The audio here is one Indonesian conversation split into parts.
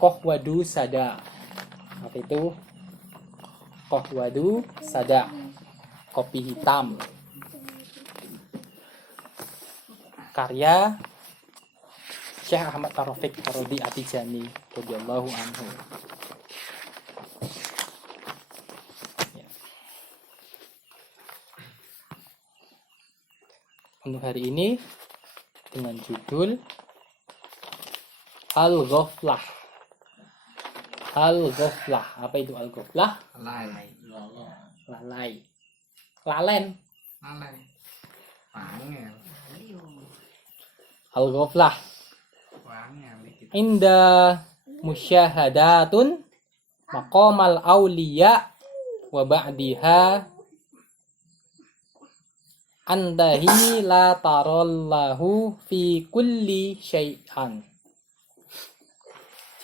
Qahwadu sada. Apa itu? Qahwadu sada. Kopi hitam. Karya Syekh Ahmad Taufik Ar-Rabi At-Tijani radhiyallahu anhu. Untuk hari ini dengan judul Al-Ghaflah. Al-Ghaflah. Apa itu Al-Ghaflah? Lalai. Lalai. Lalen. Lalai. Wangel. Al-Ghaflah. Wangel dikit. Inda musyahadatun maqamal awliya wa ba'diha andahi la tarallahu fi kulli syai'an.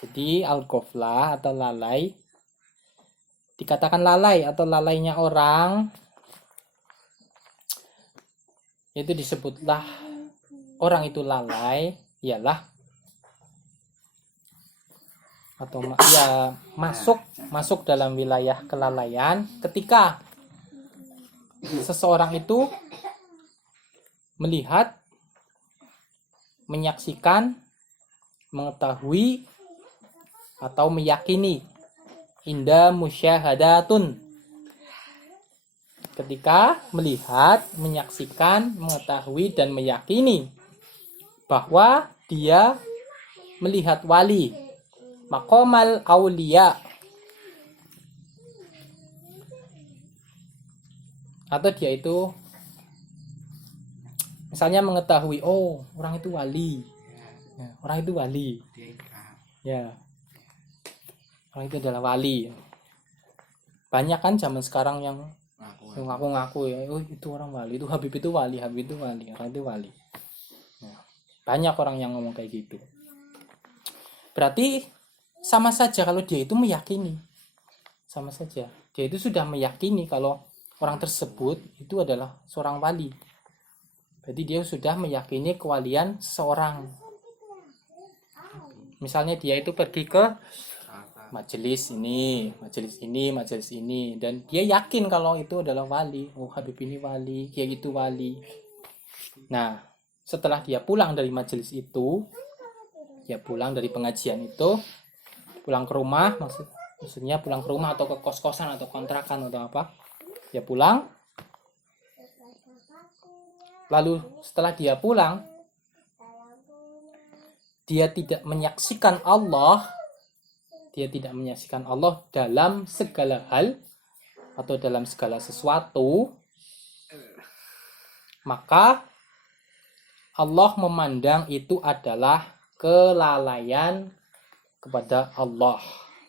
Jadi al-ghaflah atau lalai, dikatakan lalai atau lalainya orang, itu disebutlah orang itu lalai ialah atau ya masuk dalam wilayah kelalaian ketika seseorang itu melihat, menyaksikan, mengetahui atau meyakini. Inda musyahadatun, ketika melihat, menyaksikan, mengetahui dan meyakini bahwa dia melihat wali, maqamal aulia, atau dia itu misalnya mengetahui, oh orang itu wali, ya, orang itu wali, ya, orang itu adalah wali. Banyak kan zaman sekarang yang ngaku-ngaku ya, oh itu orang wali, itu Habib itu wali, Habib itu wali, orang itu wali. Ya, banyak orang yang ngomong kayak gitu. Berarti sama saja kalau dia itu meyakini, sama saja dia itu sudah meyakini kalau orang tersebut itu adalah seorang wali. Berarti dia sudah meyakini kewalian seseorang. Misalnya dia itu pergi ke majelis ini, dan dia yakin kalau itu adalah wali. Oh, Habib ini wali, kiai itu wali. Nah, setelah dia pulang dari majelis itu, dia pulang dari pengajian itu, pulang ke rumah, maksudnya pulang ke rumah atau ke kos-kosan atau kontrakan atau apa, dia pulang. Lalu setelah dia pulang, dia tidak menyaksikan Allah, dalam segala hal atau dalam segala sesuatu, maka Allah memandang itu adalah kelalaian kepada Allah.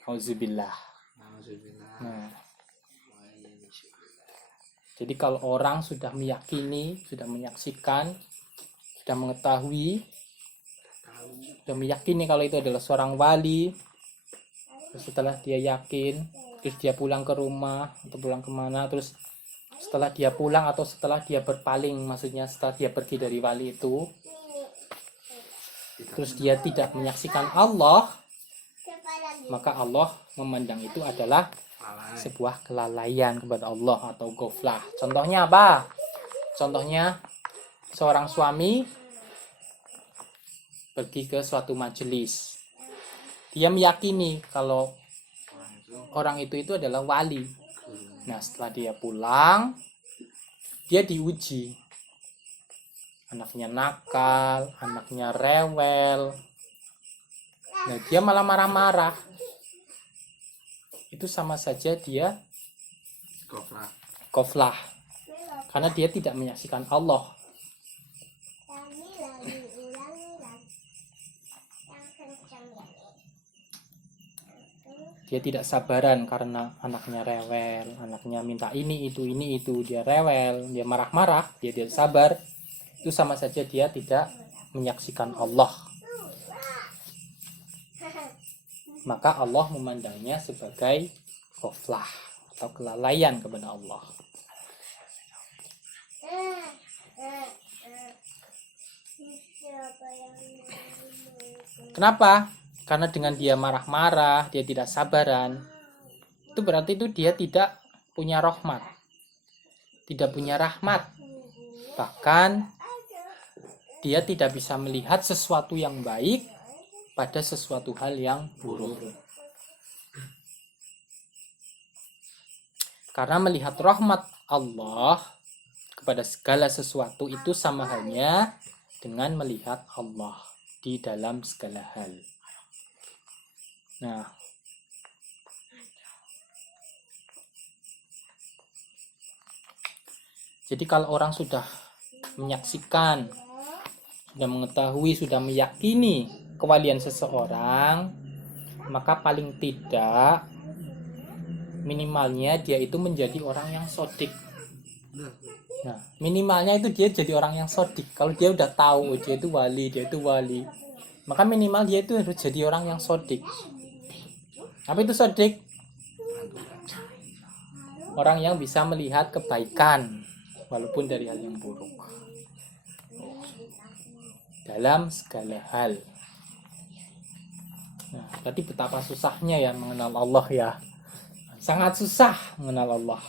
Auzubillah. Nah, jadi kalau orang sudah meyakini, sudah menyaksikan, sudah mengetahui, sudah meyakini kalau itu adalah seorang wali, terus setelah dia yakin, terus dia pulang ke rumah atau pulang kemana, terus setelah dia pulang atau setelah dia berpaling, maksudnya setelah dia pergi dari wali itu, terus dia tidak menyaksikan Allah, maka Allah memandang itu adalah sebuah kelalaian kepada Allah atau ghaflah. Contohnya apa? Contohnya seorang suami pergi ke suatu majelis. Dia meyakini kalau orang itu adalah wali. Nah, setelah dia pulang, dia diuji. Anaknya nakal, anaknya rewel. Nah, dia malah marah-marah. Itu sama saja dia ghaflah. Karena dia tidak menyaksikan Allah. Dia tidak sabaran karena anaknya rewel, anaknya minta ini itu, dia rewel, dia marah-marah, dia tidak sabar. Itu sama saja dia tidak menyaksikan Allah. Maka Allah memandangnya sebagai ghaflah atau kelalaian kepada Allah. Kenapa? Karena dengan dia marah-marah, dia tidak sabaran, itu berarti itu dia tidak punya rahmat, tidak punya rahmat. Bahkan dia tidak bisa melihat sesuatu yang baik pada sesuatu hal yang buruk. Karena melihat rahmat Allah kepada segala sesuatu itu sama halnya dengan melihat Allah di dalam segala hal. Nah, jadi kalau orang sudah menyaksikan, sudah mengetahui, sudah meyakini kewalian seseorang, maka paling tidak minimalnya dia itu menjadi orang yang sodik. Nah, minimalnya itu dia jadi orang yang sodik. Kalau dia udah tahu dia itu wali, maka minimal dia itu harus jadi orang yang sodik. Apa itu sodik? Orang yang bisa melihat kebaikan walaupun dari hal yang buruk dalam segala hal. Nah, tadi betapa susahnya ya mengenal Allah ya. Sangat susah mengenal Allah.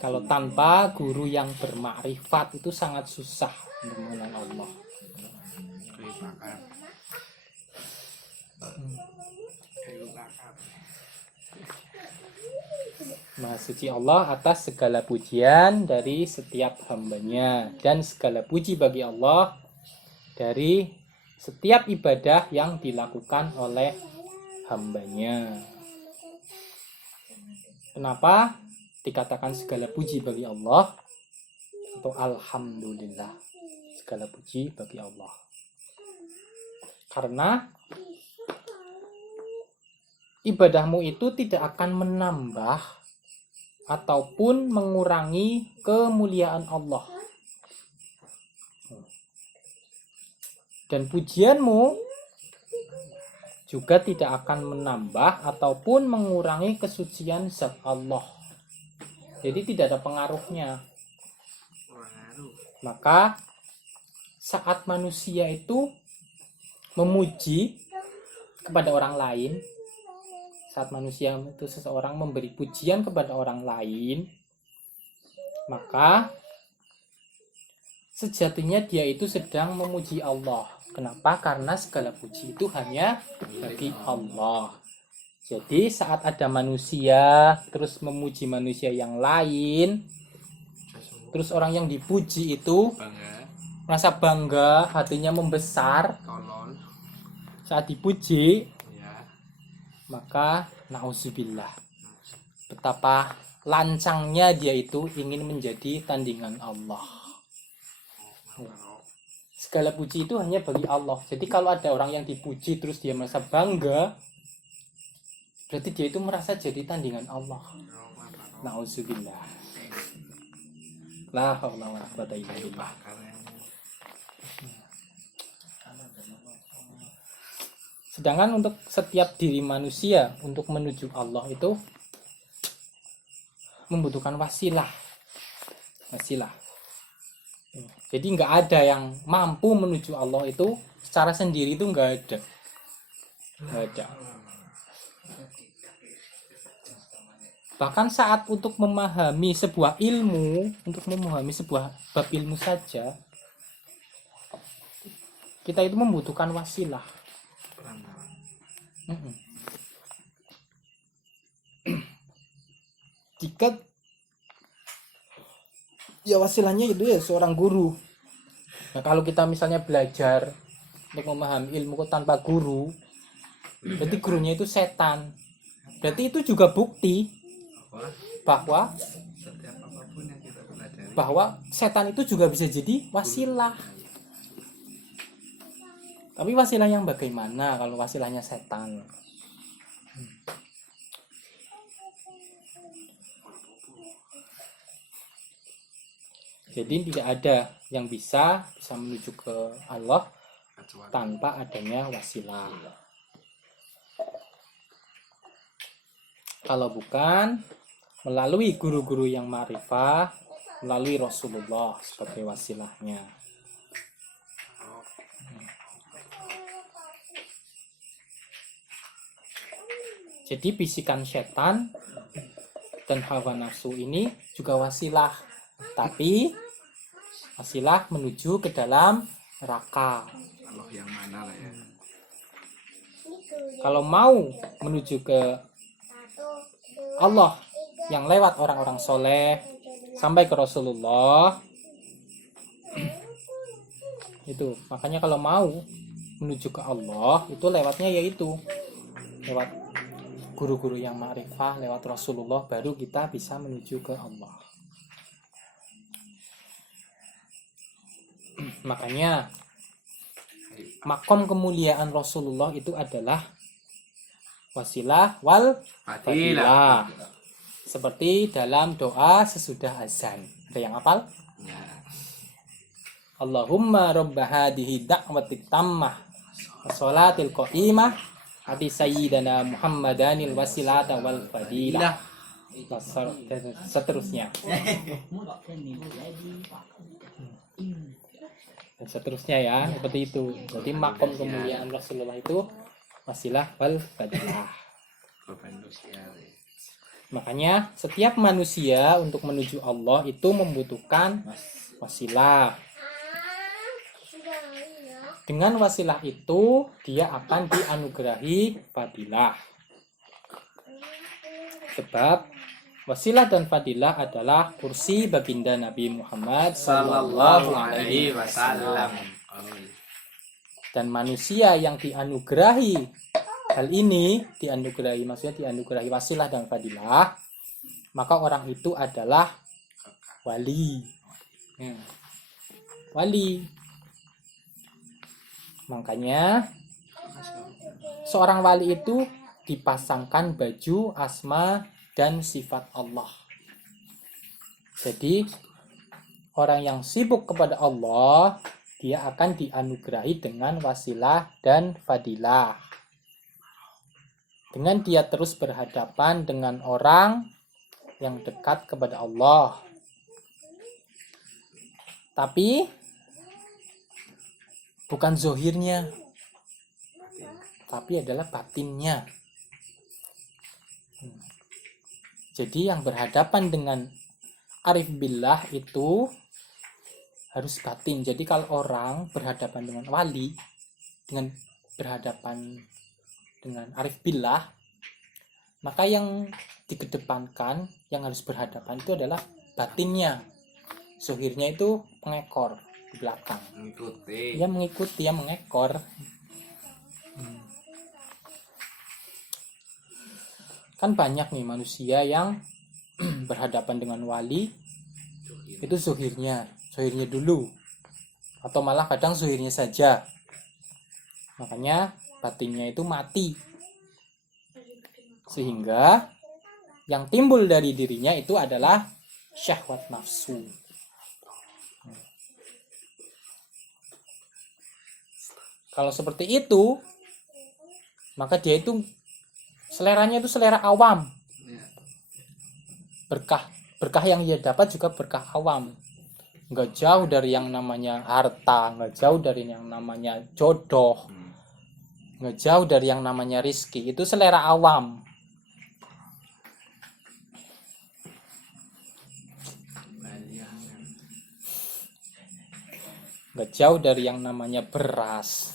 Kalau tanpa guru yang bermakrifat itu sangat susah untuk mengenal Allah. Maha suci Allah atas segala pujian dari setiap hambanya, dan segala puji bagi Allah dari setiap ibadah yang dilakukan oleh hambanya. Kenapa dikatakan segala puji bagi Allah atau alhamdulillah, segala puji bagi Allah? Karena ibadahmu itu tidak akan menambah ataupun mengurangi kemuliaan Allah. Dan pujianmu juga tidak akan menambah ataupun mengurangi kesucian zat Allah. Jadi tidak ada pengaruhnya. Maka saat manusia itu memuji kepada orang lain, saat manusia itu seseorang memberi pujian kepada orang lain, maka sejatinya dia itu sedang memuji Allah. Kenapa? Karena segala puji itu hanya bagi Allah. Jadi saat ada manusia terus memuji manusia yang lain, terus orang yang dipuji itu merasa bangga, hatinya membesar saat dipuji, maka na'udzubillah, betapa lancangnya dia itu ingin menjadi tandingan Allah. Segala puji itu hanya bagi Allah. Jadi kalau ada orang yang dipuji terus dia merasa bangga, berarti dia itu merasa jadi tandingan Allah. Na'udzubillah. La haula wala quwwata illa billah. Sedangkan untuk setiap diri manusia untuk menuju Allah itu membutuhkan wasilah. Jadi nggak ada yang mampu menuju Allah itu secara sendiri, itu nggak ada. Bahkan saat untuk memahami sebuah ilmu, untuk memahami sebuah bab ilmu saja, kita itu membutuhkan wasilah. Jika ya wasilahnya itu ya seorang guru. Nah, kalau kita misalnya belajar untuk memahami ilmu tanpa guru, berarti gurunya itu setan. Berarti itu juga bukti bahwa setan itu juga bisa jadi wasilah. Tapi wasilah yang bagaimana kalau wasilahnya setan? Jadi tidak ada yang bisa menuju ke Allah tanpa adanya wasilah. Kalau bukan melalui guru-guru yang ma'rifah, melalui Rasulullah sebagai wasilahnya. Jadi bisikan setan dan hawa nafsu ini juga wasilah, tapi wasilah menuju ke dalam neraka. Allah yang mana lah ya. Kalau mau menuju ke Allah yang lewat orang-orang soleh sampai ke Rasulullah, itu makanya kalau mau menuju ke Allah itu lewatnya yaitu lewat guru-guru yang ma'rifah, lewat Rasulullah, baru kita bisa menuju ke Allah. Makanya makom kemuliaan Rasulullah itu adalah wasilah wal fadilah. Seperti dalam doa sesudah azan. Ada yang hafal? Ya. Allahumma rabba hadihi da'watik tammah wassalatil qa'imah ati sayyidana Muhammadanil wasilata wal fadilah. Seterusnya. Dan seterusnya ya, seperti itu. Jadi makom kemuliaan Rasulullah itu wasilah wal fadilah. Makanya setiap manusia untuk menuju Allah itu membutuhkan wasilah. Dengan wasilah itu dia akan dianugerahi fadilah. Sebab wasilah dan fadilah adalah kursi baginda Nabi Muhammad sallallahu alaihi wasallam. Dan manusia yang dianugerahi hal ini, maksudnya dianugerahi wasilah dan fadilah, maka orang itu adalah wali. Wali. Makanya seorang wali itu dipasangkan baju asma dan sifat Allah. Jadi orang yang sibuk kepada Allah, dia akan dianugerahi dengan wasilah dan fadilah. Dengan dia terus berhadapan dengan orang yang dekat kepada Allah. Tapi bukan zohirnya, tapi adalah batinnya. Jadi yang berhadapan dengan arif billah itu harus batin. Jadi kalau orang berhadapan dengan wali, dengan berhadapan dengan arif billah, maka yang dikedepankan, yang harus berhadapan itu adalah batinnya. Zohirnya itu pengekor di belakang. Dia mengikuti, dia mengekor. Kan banyak nih manusia yang berhadapan dengan wali itu zohirnya dulu, atau malah kadang zohirnya saja, makanya batinnya itu mati, sehingga yang timbul dari dirinya itu adalah syahwat nafsu. Kalau seperti itu, maka dia itu seleranya itu selera awam. Berkah yang dia dapat juga berkah awam. Nggak jauh dari yang namanya harta, nggak jauh dari yang namanya jodoh, nggak jauh dari yang namanya rizki. Itu selera awam. Nggak jauh dari yang namanya beras.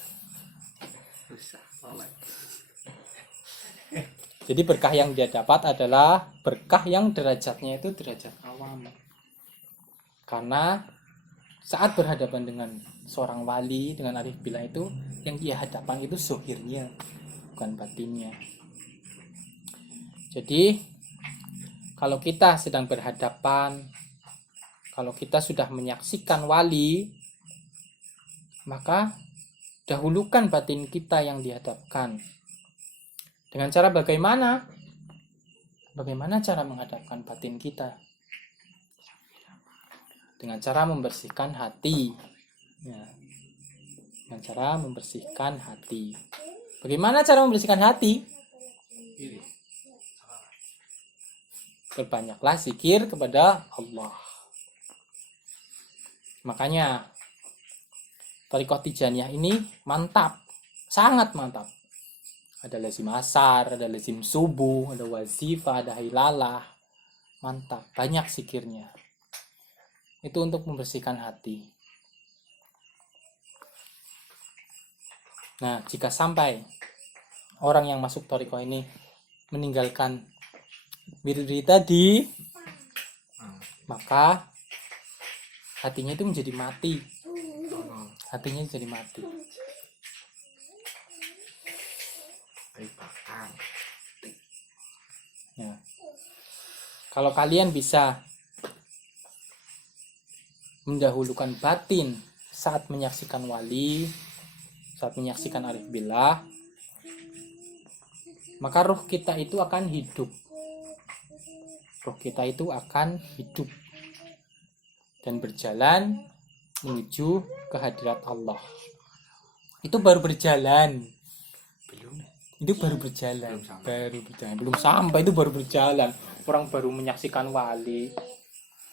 Jadi berkah yang dia dapat adalah berkah yang derajatnya itu derajat awam. Karena saat berhadapan dengan seorang wali, dengan arif billah itu, yang dia hadapan itu zohirnya, bukan batinnya. Jadi kalau kita sedang berhadapan, kalau kita sudah menyaksikan wali, maka dahulukan batin kita yang dihadapkan. Dengan cara bagaimana? Bagaimana cara menghadapkan batin kita? Dengan cara membersihkan hati. Ya. Dengan cara membersihkan hati. Bagaimana cara membersihkan hati? Berbanyaklah zikir kepada Allah. Makanya Thariqah Tijaniyah ini mantap, sangat mantap. Ada lazim asar, ada lazim subuh, ada wazifah, ada hilalah. Mantap, banyak zikirnya. Itu untuk membersihkan hati. Nah, jika sampai orang yang masuk thariqah ini meninggalkan wirid tadi, maka hatinya itu menjadi mati. Hatinya jadi mati. Ya. Kalau kalian bisa mendahulukan batin saat menyaksikan wali, saat menyaksikan arif billah, maka roh kita itu akan hidup. Roh kita itu akan hidup dan berjalan menuju kehadirat Allah. Itu baru berjalan. Itu baru berjalan. Belum sampai, itu baru berjalan. Orang baru menyaksikan wali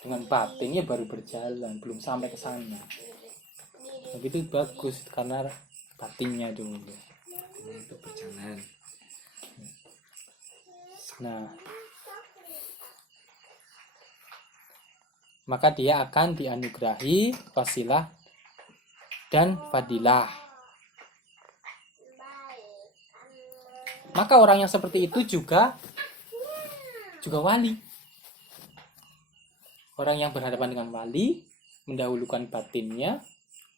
dengan batinnya baru berjalan, belum sampai ke sana. Tapi itu bagus karena batinnya dulu. Itu berjalan. Nah, maka dia akan dianugerahi wasilah dan fadilah. Maka orang yang seperti itu juga wali. Orang yang berhadapan dengan wali, mendahulukan batinnya,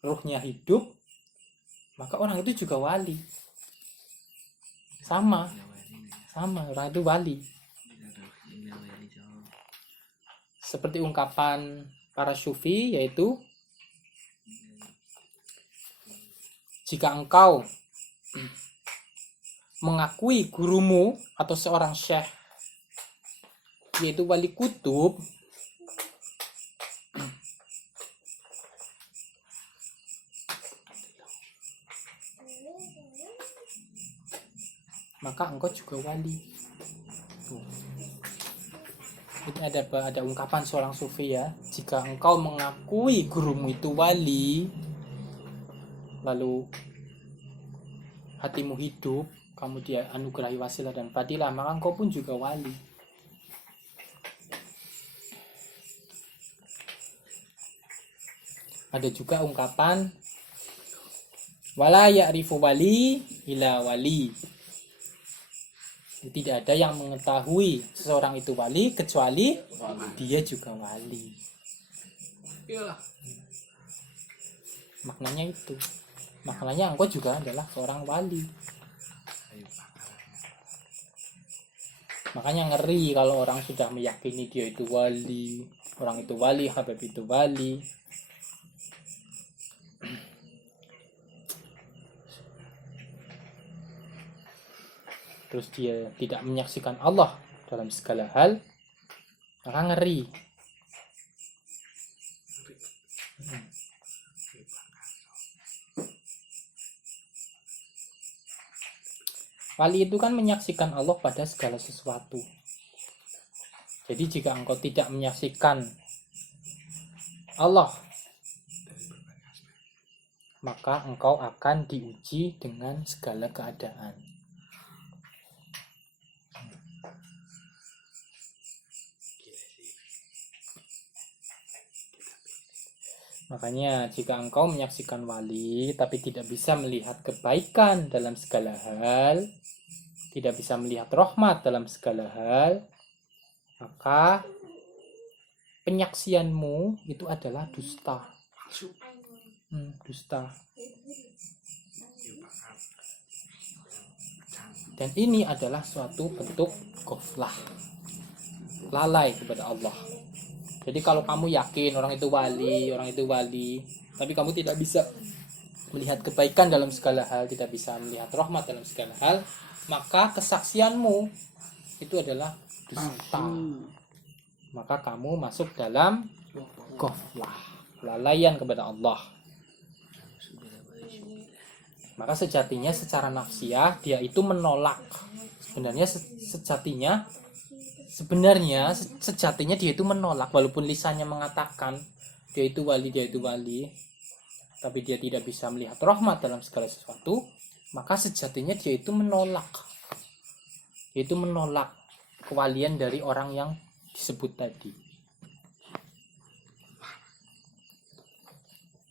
ruhnya hidup, maka orang itu juga wali. Sama, orang itu wali. Seperti ungkapan para sufi, yaitu jika engkau mengakui gurumu atau seorang syekh yaitu wali kutub, maka engkau juga wali. Ini ada ungkapan seorang sufi ya, jika engkau mengakui gurumu itu wali, lalu hatimu hidup, kamu dia anugerahi wasilah dan fadilah, maka engkau pun juga wali. Ada juga ungkapan wala ya'rifu wali ila wali. Tidak ada yang mengetahui seseorang itu wali kecuali dia juga wali. Maknanya itu. Maknanya engkau juga adalah seorang wali. Makanya ngeri kalau orang sudah meyakini dia itu wali, orang itu wali, Habib itu wali. Terus dia tidak menyaksikan Allah dalam segala hal, maka ngeri. Wali itu kan menyaksikan Allah pada segala sesuatu. Jadi jika engkau tidak menyaksikan Allah, maka engkau akan diuji dengan segala keadaan. Makanya jika engkau menyaksikan wali tapi tidak bisa melihat kebaikan dalam segala hal, tidak bisa melihat rahmat dalam segala hal, maka penyaksianmu itu adalah dusta. Dusta. Dan ini adalah suatu bentuk ghaflah, lalai kepada Allah. Jadi kalau kamu yakin orang itu wali, tapi kamu tidak bisa melihat kebaikan dalam segala hal, tidak bisa melihat rahmat dalam segala hal, maka kesaksianmu itu adalah dusta. Maka kamu masuk dalam ghaflah, lalaian kepada Allah. Maka sejatinya secara nafsiyah dia itu menolak. Sebenarnya sejatinya dia itu menolak, walaupun lisannya mengatakan dia itu wali, tapi dia tidak bisa melihat rahmat dalam segala sesuatu, maka sejatinya dia itu menolak. Yaitu menolak kewalian dari orang yang disebut tadi.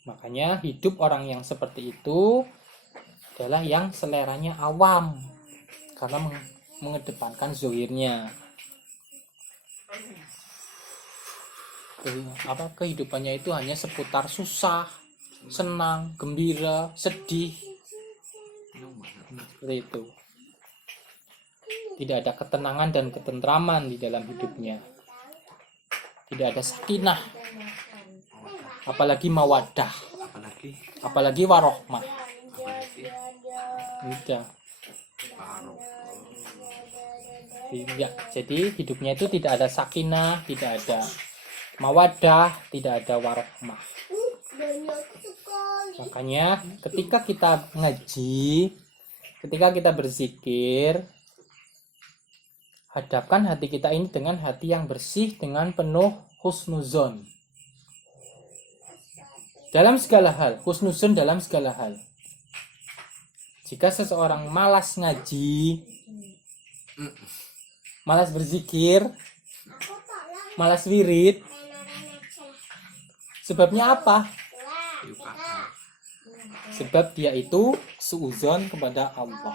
Makanya hidup orang yang seperti itu adalah yang seleranya awam, karena mengedepankan zohirnya. Kehidupannya itu hanya seputar susah, senang, gembira, sedih, seperti itu. Tidak ada ketenangan dan ketentraman di dalam hidupnya. Tidak ada sakinah, apalagi mawaddah, apalagi warohmah. Tidak. Tidak. Jadi hidupnya itu tidak ada sakinah, tidak ada mawaddah, tidak ada warohmah. Makanya ketika kita ngaji, ketika kita berzikir, hadapkan hati kita ini dengan hati yang bersih, dengan penuh husnuzon dalam segala hal. Husnuzon dalam segala hal. Jika seseorang malas ngaji, malas berzikir, malas wirid, sebabnya apa? Sebab dia itu suuzon kepada Allah.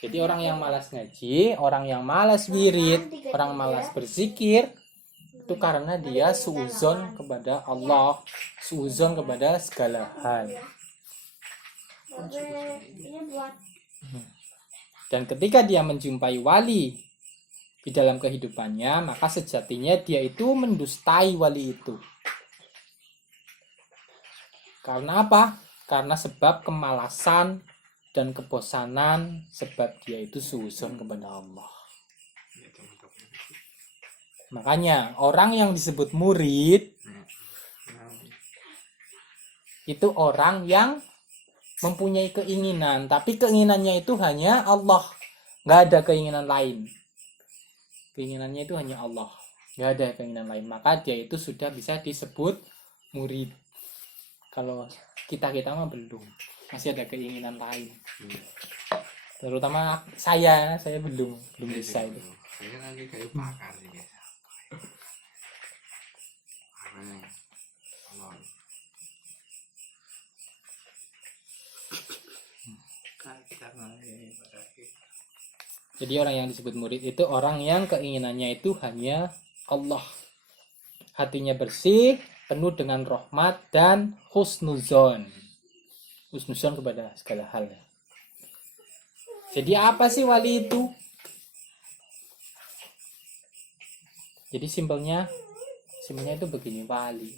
Jadi orang yang malas ngaji, orang yang malas wirid, orang malas berzikir, itu karena dia suuzon kepada Allah, suuzon kepada segala hal. Dan ketika dia menjumpai wali di dalam kehidupannya, maka sejatinya dia itu mendustai wali itu. Karena apa? Karena sebab kemalasan dan kebosanan, sebab dia itu suuzon kepada Allah. Makanya orang yang disebut murid itu orang yang mempunyai keinginan, tapi keinginannya itu hanya Allah, nggak ada keinginan lain. Keinginannya itu hanya Allah, nggak ada keinginan lain. Maka dia itu sudah bisa disebut murid. Kalau kita mah belum, masih ada keinginan lain. Terutama saya belum bisa itu. Saya nanti kayak bakar sih biasa. Jadi orang yang disebut murid itu orang yang keinginannya itu hanya Allah. Hatinya bersih, penuh dengan rahmat dan husnuzon. Husnuzon kepada segala hal. Jadi apa sih wali itu? Jadi simpelnya itu begini, wali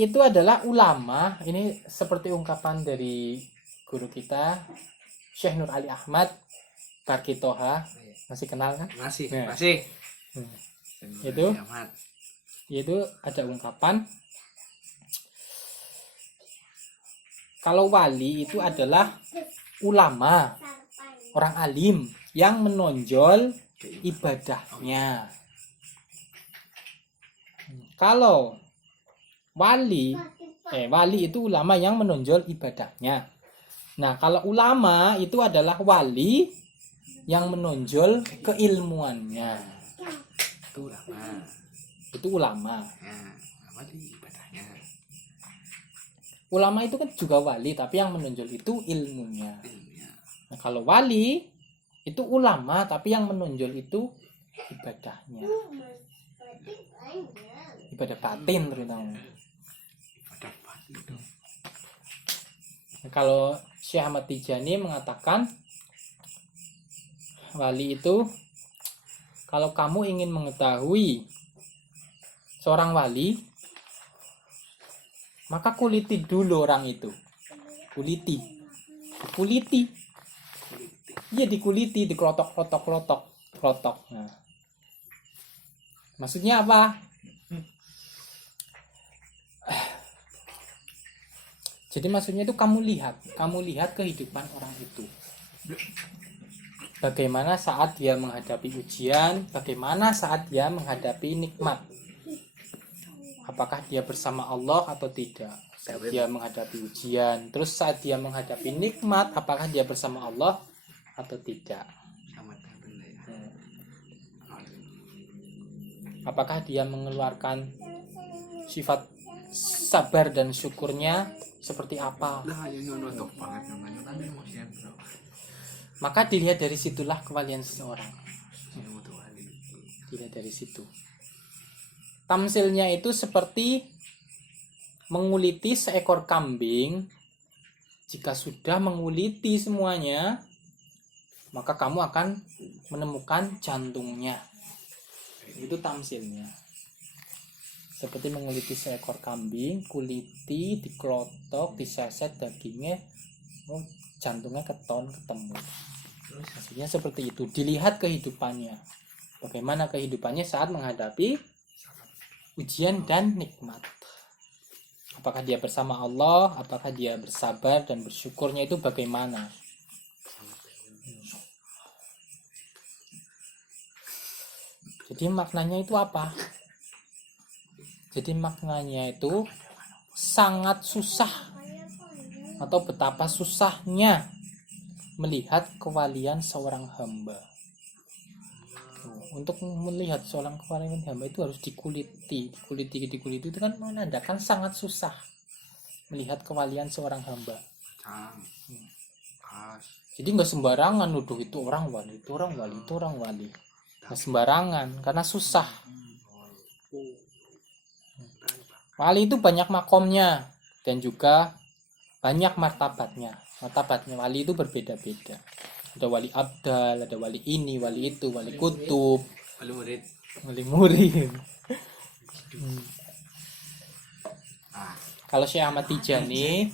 itu adalah ulama. Ini seperti ungkapan dari guru kita Syekh Nur Ali Ahmad Barkitoha. Masih kenal kan? Masih. Itu ada ungkapan kalau wali itu adalah ulama, orang alim yang menonjol ibadahnya. Kalau wali itu ulama yang menonjol ibadahnya. Nah, kalau ulama itu adalah wali yang menonjol keilmuannya. Itu ulama. Ulama itu kan juga wali, tapi yang menonjol itu ilmunya. Nah, kalau wali itu ulama, tapi yang menonjol itu ibadahnya. Ibadah batin terutama. Nah, kalau Syekh Ahmad Tijani mengatakan wali itu, kalau kamu ingin mengetahui seorang wali, maka kuliti dulu orang itu. Kuliti. Iya, dikuliti, dikelotok. Nah. Maksudnya apa? Jadi maksudnya itu kamu lihat kehidupan orang itu. Bagaimana saat dia menghadapi ujian, bagaimana saat dia menghadapi nikmat. Apakah dia bersama Allah atau tidak? saat dia menghadapi ujian. Terus saat dia menghadapi nikmat, apakah dia bersama Allah atau tidak? Sama benda ya. Apakah dia mengeluarkan sifat sabar dan syukurnya seperti apa? Lah ya nyono banget namanya tapi emosian bro. Maka dilihat dari situlah kewalian seseorang. Semua tuh wali. Dilihat dari situ. Tamsilnya itu seperti menguliti seekor kambing. Jika sudah menguliti semuanya, maka kamu akan menemukan jantungnya. Itu tamsilnya. Seperti menguliti seekor kambing, kuliti, dikelotok, diseset dagingnya, oh jantungnya ketemu. Maksudnya seperti itu. Dilihat kehidupannya. Bagaimana kehidupannya saat menghadapi ujian dan nikmat. Apakah dia bersama Allah, apakah dia bersabar dan bersyukurnya itu bagaimana? Jadi maknanya itu apa? Jadi maknanya itu sangat susah atau betapa susahnya melihat kewalian seorang hamba. Untuk melihat seorang kewalian hamba itu harus dikuliti itu kan menandakan sangat susah melihat kewalian seorang hamba. Jadi nggak sembarangan nuduh itu orang wali, itu orang wali, itu orang wali. Nggak sembarangan karena susah. Wali itu banyak makomnya dan juga banyak martabatnya. Martabatnya wali itu berbeda-beda. Ada wali abdal, ada wali ini, wali itu, wali kutub, wali murid. Kalau Syekh Ahmad Tijani,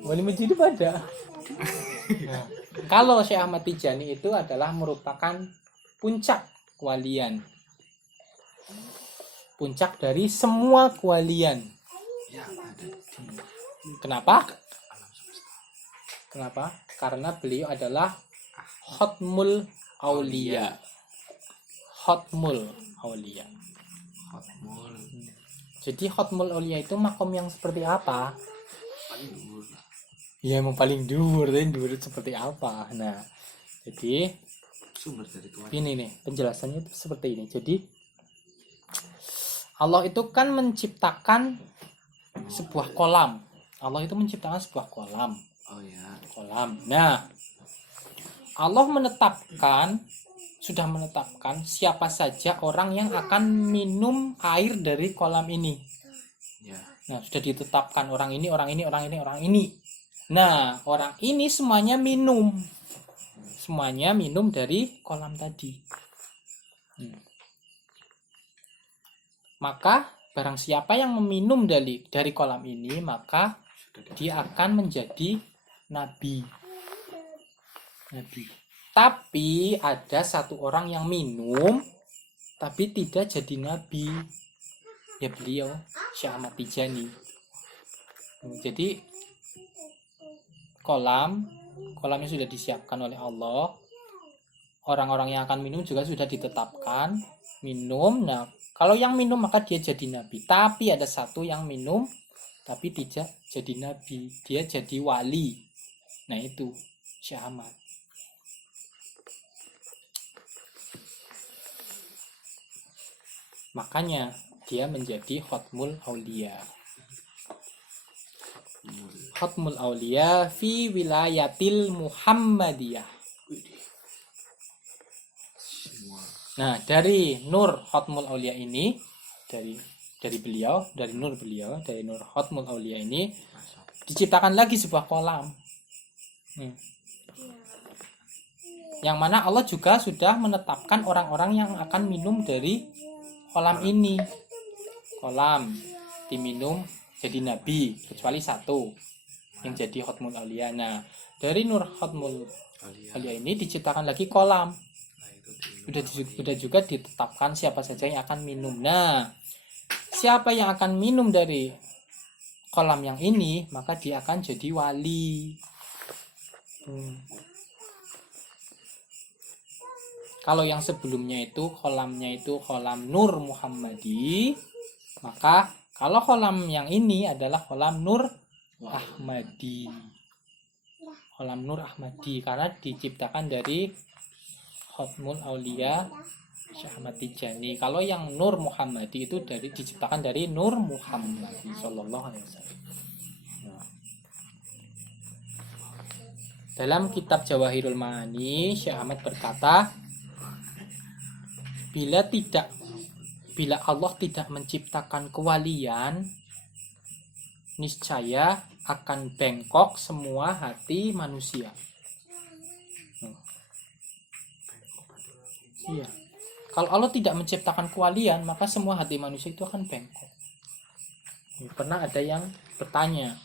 wali majidub ada. Nah, kalau Syekh Ahmad Tijani itu adalah merupakan puncak kewalian. Puncak dari semua kewalian. Kenapa? Kenapa? Karena beliau adalah Khatmul Aulia. Khatmul Aulia. Jadi Khatmul Aulia itu makom yang seperti apa? Ya emang paling dhuwur, dhuwur seperti apa? Nah, jadi Sumber dari Tuhan. ini nih penjelasannya itu seperti ini. Jadi Allah itu kan menciptakan sebuah kolam. Allah itu menciptakan sebuah kolam. Oh ya. Kolam. Nah, Allah sudah menetapkan siapa saja orang yang akan minum air dari kolam ini. Ya. Nah, sudah ditetapkan orang ini, orang ini, orang ini, orang ini. Nah, orang ini semuanya minum. Semuanya minum dari kolam tadi. Maka barang siapa yang meminum dari kolam ini, maka dia akan menjadi nabi. Tapi ada satu orang yang minum tapi tidak jadi nabi. Ya beliau Syekh Ahmad Tijani. Jadi kolamnya sudah disiapkan oleh Allah. Orang-orang yang akan minum juga sudah ditetapkan minum. Nah, kalau yang minum maka dia jadi nabi. Tapi ada satu yang minum tapi tidak jadi nabi, dia jadi wali. Nah, itu Syekh Ahmad. Makanya dia menjadi Khatmul Aulia. Khatmul Aulia fi wilayatil Muhammadiyah. Nah, dari Nur Khatmul Aulia ini, dari beliau, dari Nur Khatmul Aulia ini diciptakan lagi sebuah kolam. Yang mana Allah juga sudah menetapkan orang-orang yang akan minum dari kolam ini. Kolam diminum jadi nabi kecuali satu yang jadi Khatmul Aulia. Nah, dari Nur Khatmul Aulia ini diciptakan lagi kolam. Sudah juga ditetapkan siapa saja yang akan minum. Nah, siapa yang akan minum dari kolam yang ini, maka dia akan jadi wali. Kalau yang sebelumnya itu kolamnya itu kolam Nur Muhammadi, maka Kalau kolam yang ini adalah kolam Nur Ahmadi. Kolam Nur Ahmadi karena diciptakan dari Khatmul Aulia Syekh Ahmad Tijani. Kalau yang Nur Muhammadi itu diciptakan dari Nur Muhammadi sallallahu alaihi wasallam. Dalam kitab Jawahirul Ma'ani, Syekh Ahmad berkata, bila Allah tidak menciptakan kewalian, niscaya akan bengkok semua hati manusia. Iya. Kalau Allah tidak menciptakan kewalian, maka semua hati manusia itu akan bengkok. Pernah ada yang bertanya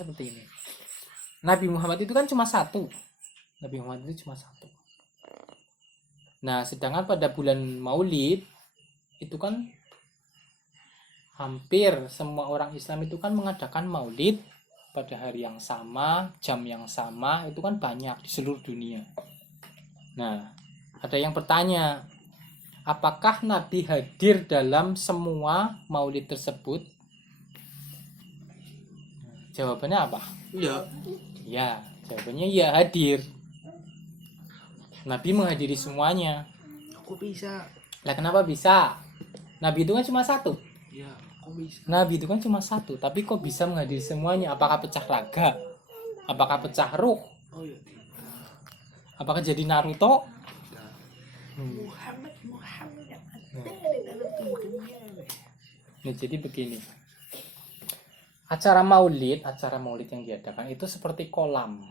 seperti ini. Nabi Muhammad itu kan cuma satu. Nah, sedangkan pada bulan Maulid itu kan hampir semua orang Islam itu kan mengadakan Maulid pada hari yang sama, jam yang sama, itu kan banyak di seluruh dunia. Nah, ada yang bertanya, apakah Nabi hadir dalam semua Maulid tersebut? Jawabannya apa? Iya. Ya, jawabannya ya, hadir. Nabi menghadiri semuanya. Aku bisa. Lah kenapa bisa? Nabi itu kan cuma satu. Ya, aku bisa. Nabi itu kan cuma satu, tapi kok bisa menghadiri semuanya? Apakah pecah raga? Apakah pecah ruh? Oh iya. Apakah jadi Naruto? Muhammad. Nah, jadi begini. Acara maulid yang diadakan itu seperti kolam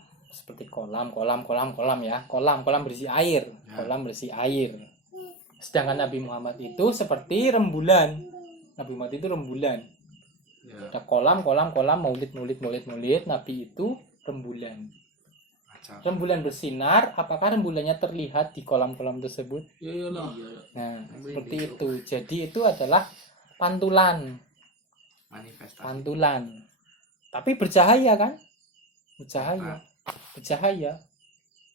ya, kolam berisi air. Sedangkan Nabi Muhammad itu seperti rembulan. Nabi Muhammad itu rembulan. Ya. Ada kolam, maulid. Nabi itu rembulan. Rembulan bersinar, apakah rembulannya terlihat di kolam-kolam tersebut? Ya iyalah. Nah, seperti itu. Jadi itu adalah pantulan. Manifestasi. Tapi bercahaya kan? Bercahaya.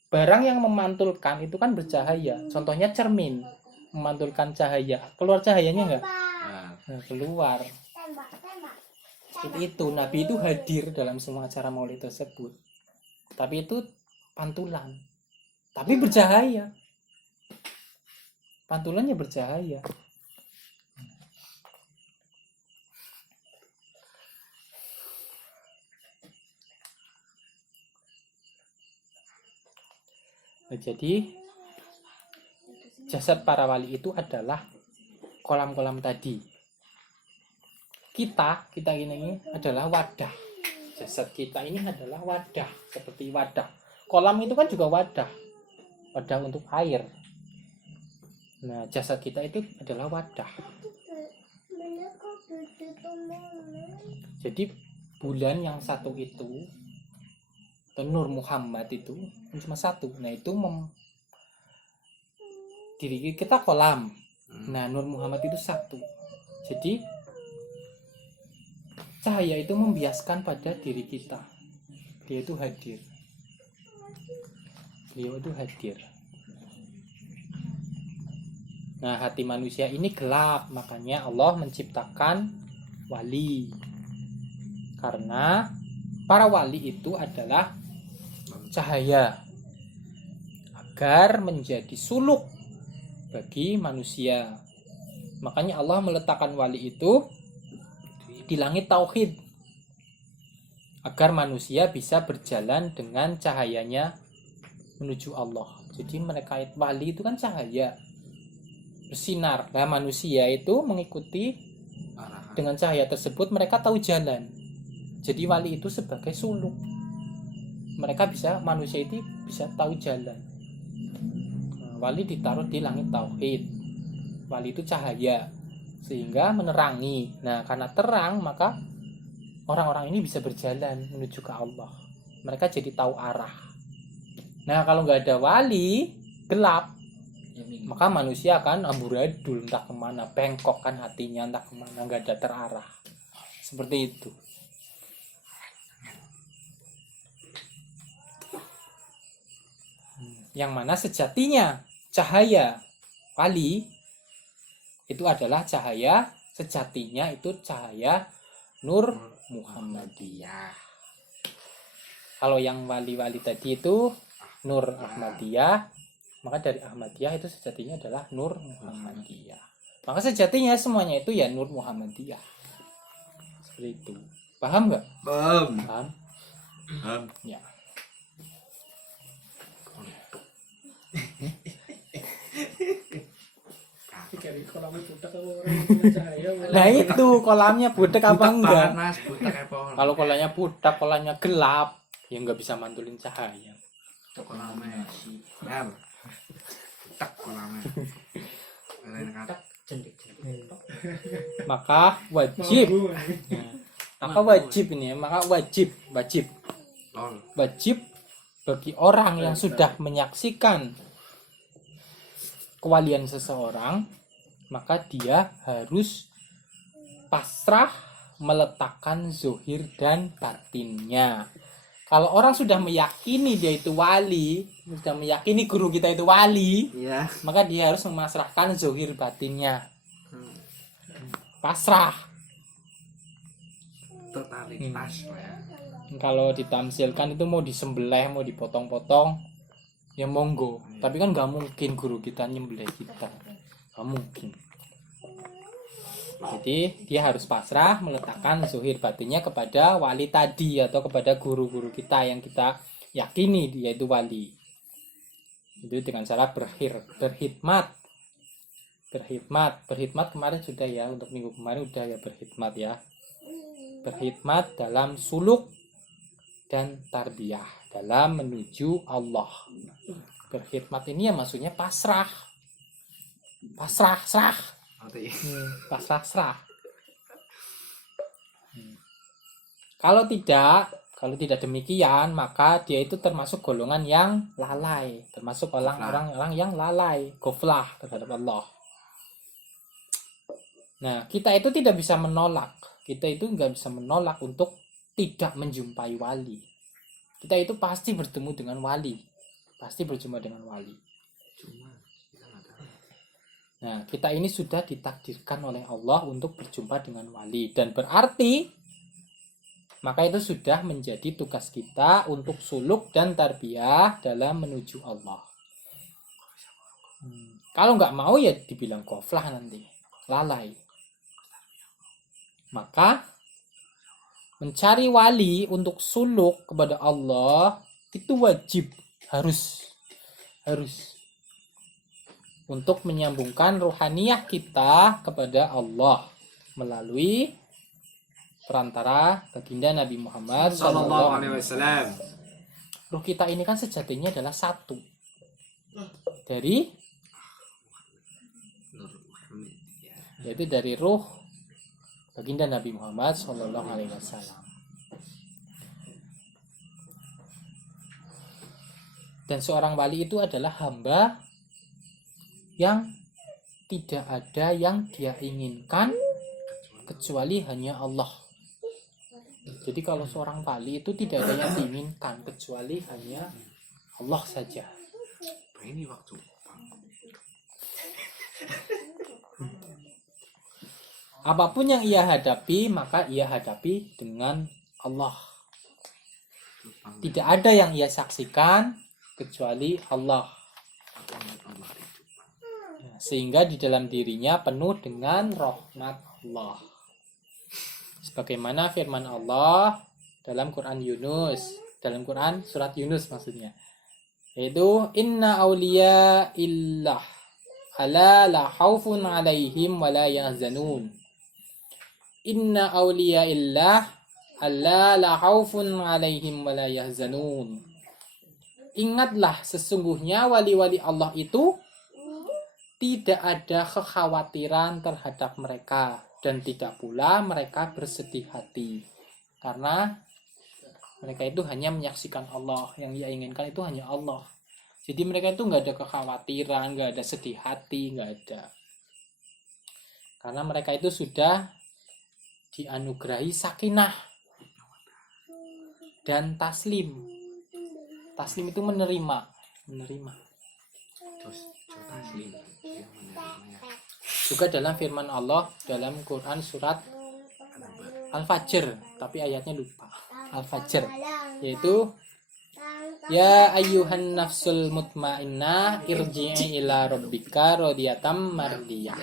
Barang yang memantulkan itu kan bercahaya. Contohnya cermin, memantulkan cahaya. Keluar cahayanya enggak? Nah, keluar. Seperti itu. Nabi itu hadir dalam semua acara maulid tersebut. Tapi itu pantulan. Tapi bercahaya. Pantulannya bercahaya. Jadi jasad para wali itu adalah kolam-kolam tadi. Kita ini adalah wadah. Jasad kita ini adalah wadah, seperti wadah. Kolam itu kan juga wadah untuk air. Nah, jasad kita itu adalah wadah. Jadi bulan yang satu itu, Nur Muhammad itu cuma satu. Nah, itu diri kita kolam. Nah, Nur Muhammad itu satu. Jadi cahaya itu membiaskan pada diri kita. Beliau itu hadir. Nah, hati manusia ini gelap, makanya Allah menciptakan wali. Karena para wali itu adalah cahaya agar menjadi suluk bagi manusia. Makanya Allah meletakkan wali itu di langit tauhid agar manusia bisa berjalan dengan cahayanya menuju Allah. Jadi mereka wali itu kan cahaya bersinar. Nah, manusia itu mengikuti dengan cahaya tersebut, mereka tahu jalan. Jadi wali itu sebagai suluk. Manusia itu bisa tahu jalan. Nah, wali ditaruh di langit tauhid. Wali itu cahaya sehingga menerangi. Nah, karena terang maka orang-orang ini bisa berjalan menuju ke Allah. Mereka jadi tahu arah. Nah, kalau nggak ada wali, gelap, maka manusia akan amburadul, entah kemana, bengkok kan hatinya, entah kemana, nggak ada terarah. Seperti itu. Yang mana sejatinya cahaya wali itu adalah cahaya sejatinya, itu cahaya Nur Muhammadiyah. Kalau yang wali-wali tadi itu Nur Ahmadiyah, maka dari Ahmadiyah itu sejatinya adalah Nur Muhammadiyah. Maka sejatinya semuanya itu ya Nur Muhammadiyah. Seperti itu. Paham nggak? Paham? Ya. Nah itu kolamnya butek apa enggak? Panas, butek apa? Kalau kolamnya butek, kolamnya gelap, ya nggak bisa mantulin cahaya. Kolamnya sial. Butek kolamnya. Lain kata. Maka wajib. Maka wajib ini, maka wajib Lol. wajib bagi orang yang sudah menyaksikan kewalian seseorang, maka dia harus pasrah meletakkan zuhir dan batinnya. Kalau orang sudah meyakini dia itu wali, sudah meyakini guru kita itu wali, Iya. maka dia harus memasrahkan zuhir batinnya. Pasrah. Totalitas lah ya. Kalau ditamsilkan itu mau disembelih, mau dipotong-potong, ya monggo. Tapi kan nggak mungkin guru kita nyembelih kita, nggak mungkin. Jadi dia harus pasrah meletakkan zuhir batinnya kepada wali tadi atau kepada guru-guru kita yang kita yakini dia itu wali. Itu dengan cara berkhidmat. Berkhidmat kemarin sudah ya, untuk minggu kemarin udah ya berkhidmat ya. Berkhidmat dalam suluk dan tarbiyah dalam menuju Allah. Berkhidmat ini ya maksudnya pasrah, serah. Pasrah, serah. Kalau tidak demikian, maka dia itu termasuk golongan yang lalai, termasuk orang-orang yang lalai, goflah terhadap Allah. Nah, kita itu tidak bisa menolak. Kita itu nggak bisa menolak untuk tidak menjumpai wali. Kita itu pasti bertemu dengan wali. Pasti berjumpa dengan wali. Nah, kita ini sudah ditakdirkan oleh Allah untuk berjumpa dengan wali. Dan berarti, maka itu sudah menjadi tugas kita untuk suluk dan tarbiyah dalam menuju Allah. Kalau nggak mau ya dibilang goflah nanti. Lalai. Maka mencari wali untuk suluk kepada Allah itu wajib, harus untuk menyambungkan ruhaniyah kita kepada Allah melalui perantara baginda Nabi Muhammad sallallahu alaihi wasallam. Ruh kita ini kan sejatinya adalah satu dari, yaitu dari ruh baginda Nabi Muhammad sallallahu alaihi wasallam. Dan seorang wali itu adalah hamba yang tidak ada yang dia inginkan kecuali hanya Allah. Jadi kalau seorang wali itu tidak ada yang diinginkan kecuali hanya Allah saja. Ini waktu. Apapun yang ia hadapi, maka ia hadapi dengan Allah. Tidak ada yang ia saksikan kecuali Allah. Sehingga di dalam dirinya penuh dengan rahmat Allah. Sebagaimana firman Allah dalam Quran Yunus, dalam Quran surat Yunus maksudnya, yaitu inna awliya illah ala la khaufun alaihim wa la yahzanun. Inna awliya illah alla la khaufun alaihim wa la yahzanun. Ingatlah sesungguhnya wali-wali Allah itu tidak ada kekhawatiran terhadap mereka dan tidak pula mereka bersedih hati, karena mereka itu hanya menyaksikan Allah. Yang ia inginkan itu hanya Allah. Jadi mereka itu nggak ada kekhawatiran, nggak ada sedih hati, nggak ada, karena mereka itu sudah dianugerahi sakinah dan taslim. Taslim itu menerima. Terus taslim yang menerimanya. Juga dalam firman Allah dalam Quran surat Al-Fajr, tapi ayatnya lupa. Al-Fajr, yaitu ya ayyuhan nafsul mutmainnah irji'i ila rabbika radiyatan mardiyah.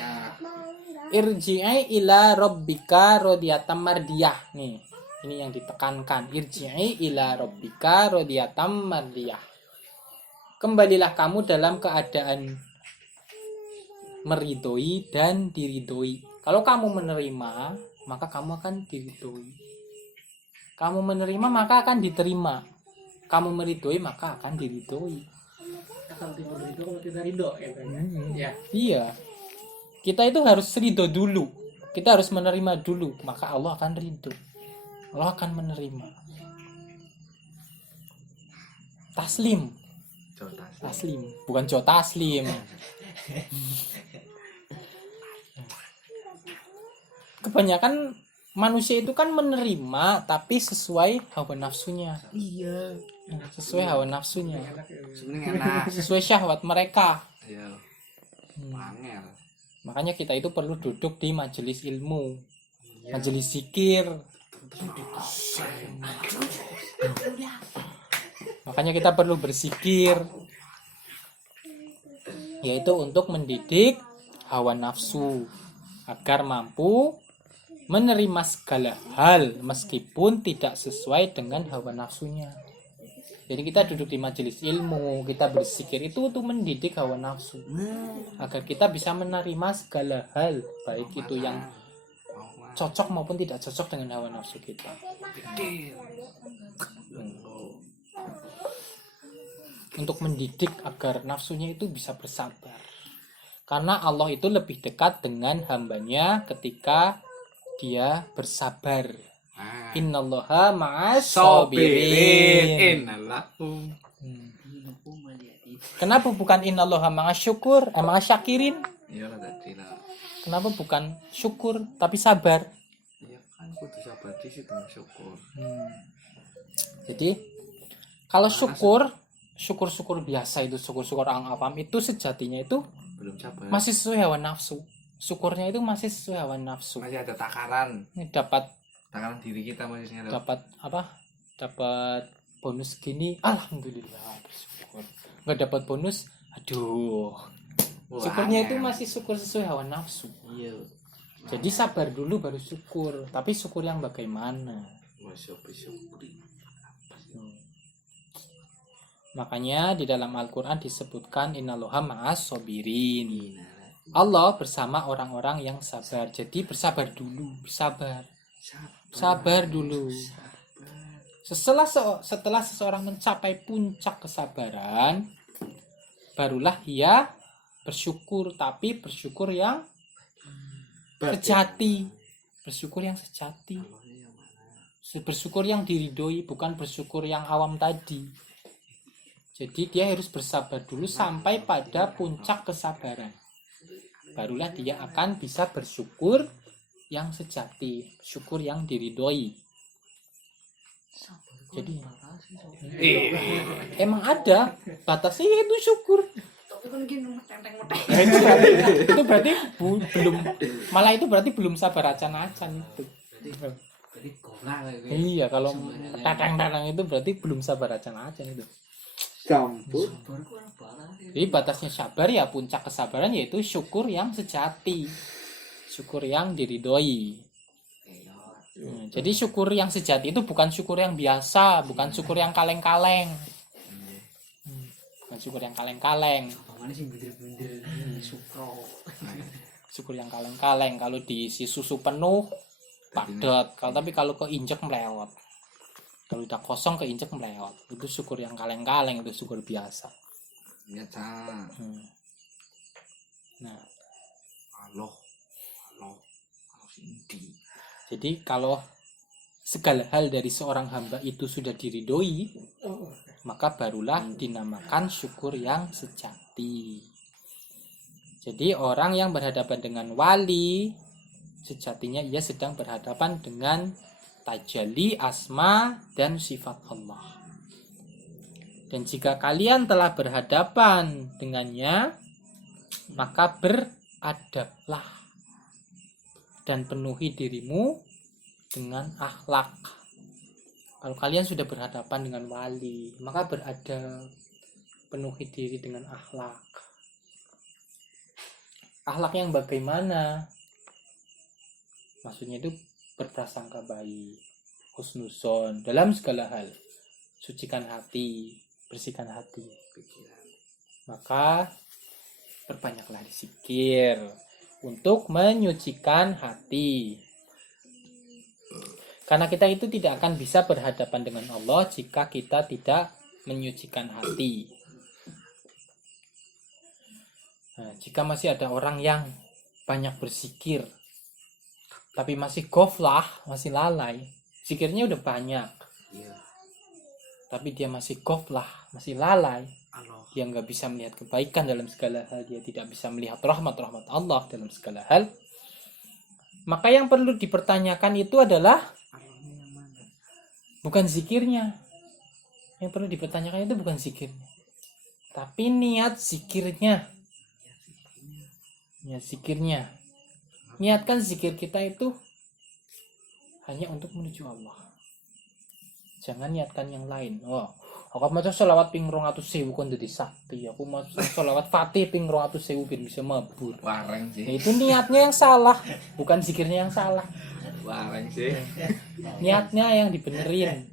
Irji'i ila rabbika radiyatan mardiyah. Nih, ini yang ditekankan. Irji'i ila rabbika radiyatan mardiyah. Kembalilah kamu dalam keadaan meridhoi dan diridhoi. Kalau kamu menerima, maka kamu akan diridhoi. Kamu menerima, maka akan diterima. Kamu meridhoi, maka akan diridhoi. Kalau itu kalau kita ridho ya. Iya. Kita itu harus ridho dulu. Kita harus menerima dulu, maka Allah akan ridho. Allah akan menerima. Taslim. Taslim, bukan Jo Taslim. Kebanyakan manusia itu kan menerima tapi sesuai hawa nafsunya. Iya. Sesuai hawa nafsunya. Sebenarnya enak. Sesuai syahwat mereka. Iya. Hmm. Angel. Makanya kita itu perlu duduk di majelis ilmu, majelis zikir. Makanya kita perlu berzikir, yaitu untuk mendidik hawa nafsu agar mampu menerima segala hal meskipun tidak sesuai dengan hawa nafsunya. Jadi kita duduk di majelis ilmu, kita berzikir itu untuk mendidik hawa nafsu agar kita bisa menerima segala hal, baik itu yang cocok maupun tidak cocok dengan hawa nafsu kita. Untuk mendidik agar nafsunya itu bisa bersabar. Karena Allah itu lebih dekat dengan hambanya ketika dia bersabar. Innallaha ma'as sabirin. Innalahum. Kenapa bukan innallaha ma'as syukur, ma'as syakirin? Iya lah tadi lah. Kenapa bukan syukur tapi sabar? Iya kan kudu sabar di situ syukur. Jadi kalau syukur biasa itu syukur orang awam itu sejatinya itu Belum sabar. masih sesuai hawa nafsu. Syukurnya itu masih sesuai hawa nafsu. Masih ada takaran. Ini dapat Diri kita masih ada. dapat bonus gini, alhamdulillah bersyukur. Nggak dapat bonus, aduh. Syukurnya itu masih syukur sesuai hawa nafsu. Iya. Jadi sabar dulu baru syukur, tapi syukur yang bagaimana? Syukuri. Makanya di dalam Al-Quran disebutkan innallaha ma'as sabirin. Allah bersama orang-orang yang sabar. Jadi bersabar dulu, sabar dulu. Setelah seseorang mencapai puncak kesabaran, barulah ia bersyukur, tapi bersyukur yang sejati. Bersyukur yang sejati. Bersyukur yang diridhoi, bukan bersyukur yang awam tadi. Jadi dia harus bersabar dulu sampai pada puncak kesabaran. Barulah dia akan bisa bersyukur yang sejati, syukur yang diridhoi. Jadi emang ada batasnya, itu syukur. Itu berarti belum, malah itu berarti belum sabar acan-acan itu. Iya, kalau tatang-tatang itu berarti belum sabar acan-acan itu. Campur. Jadi batasnya sabar ya puncak kesabaran yaitu syukur yang sejati, syukur yang diridhoi. Jadi syukur yang sejati itu bukan syukur yang biasa, bukan syukur yang kaleng-kaleng. Bukan syukur yang kaleng-kaleng. Syukur yang kaleng-kaleng kalau diisi susu penuh padat, tapi kalau keinjek melewat. Kalau udah kosong keinjek melewat. Itu syukur yang kaleng-kaleng, itu syukur biasa. Iya, Cang. Nah, Allah sindi. jadi kalau segala hal dari seorang hamba itu sudah diridhoi, maka barulah dinamakan syukur yang sejati. Jadi orang yang berhadapan dengan wali, sejatinya ia sedang berhadapan dengan tajalli asma dan sifat Allah. Dan jika kalian telah berhadapan dengannya, maka beradablah. dan penuhi dirimu dengan akhlak. Kalau kalian sudah berhadapan dengan wali, maka beradab, penuhi diri dengan akhlak. Akhlak yang bagaimana? Maksudnya itu berprasangka baik, husnuzon dalam segala hal. Sucikan hati, bersihkan hati. Pikiran. Maka perbanyaklah zikir untuk menyucikan hati. Karena kita itu tidak akan bisa berhadapan dengan Allah jika kita tidak menyucikan hati. Nah, jika masih ada orang yang banyak berzikir tapi masih ghaflah, masih lalai, zikirnya udah banyak, Iya. tapi dia masih ghaflah, masih lalai, Allah. dia nggak bisa melihat kebaikan dalam segala hal, dia tidak bisa melihat rahmat Allah dalam segala hal, maka yang perlu dipertanyakan itu adalah Allahnya yang mana? bukan zikirnya. Yang perlu dipertanyakan itu bukan zikirnya, tapi niat zikirnya. Niat zikirnya. Niatkan zikir kita itu hanya untuk menuju Allah. Jangan niatkan yang lain. Oh, aku maca selawat ping 200.000 kon dadi sakti. Aku maca selawat Fatih ping 200.000 biar bisa mabur. Wareng sih. Nah, itu niatnya yang salah, bukan zikirnya yang salah. Wareng sih. Niatnya yang dibenerin,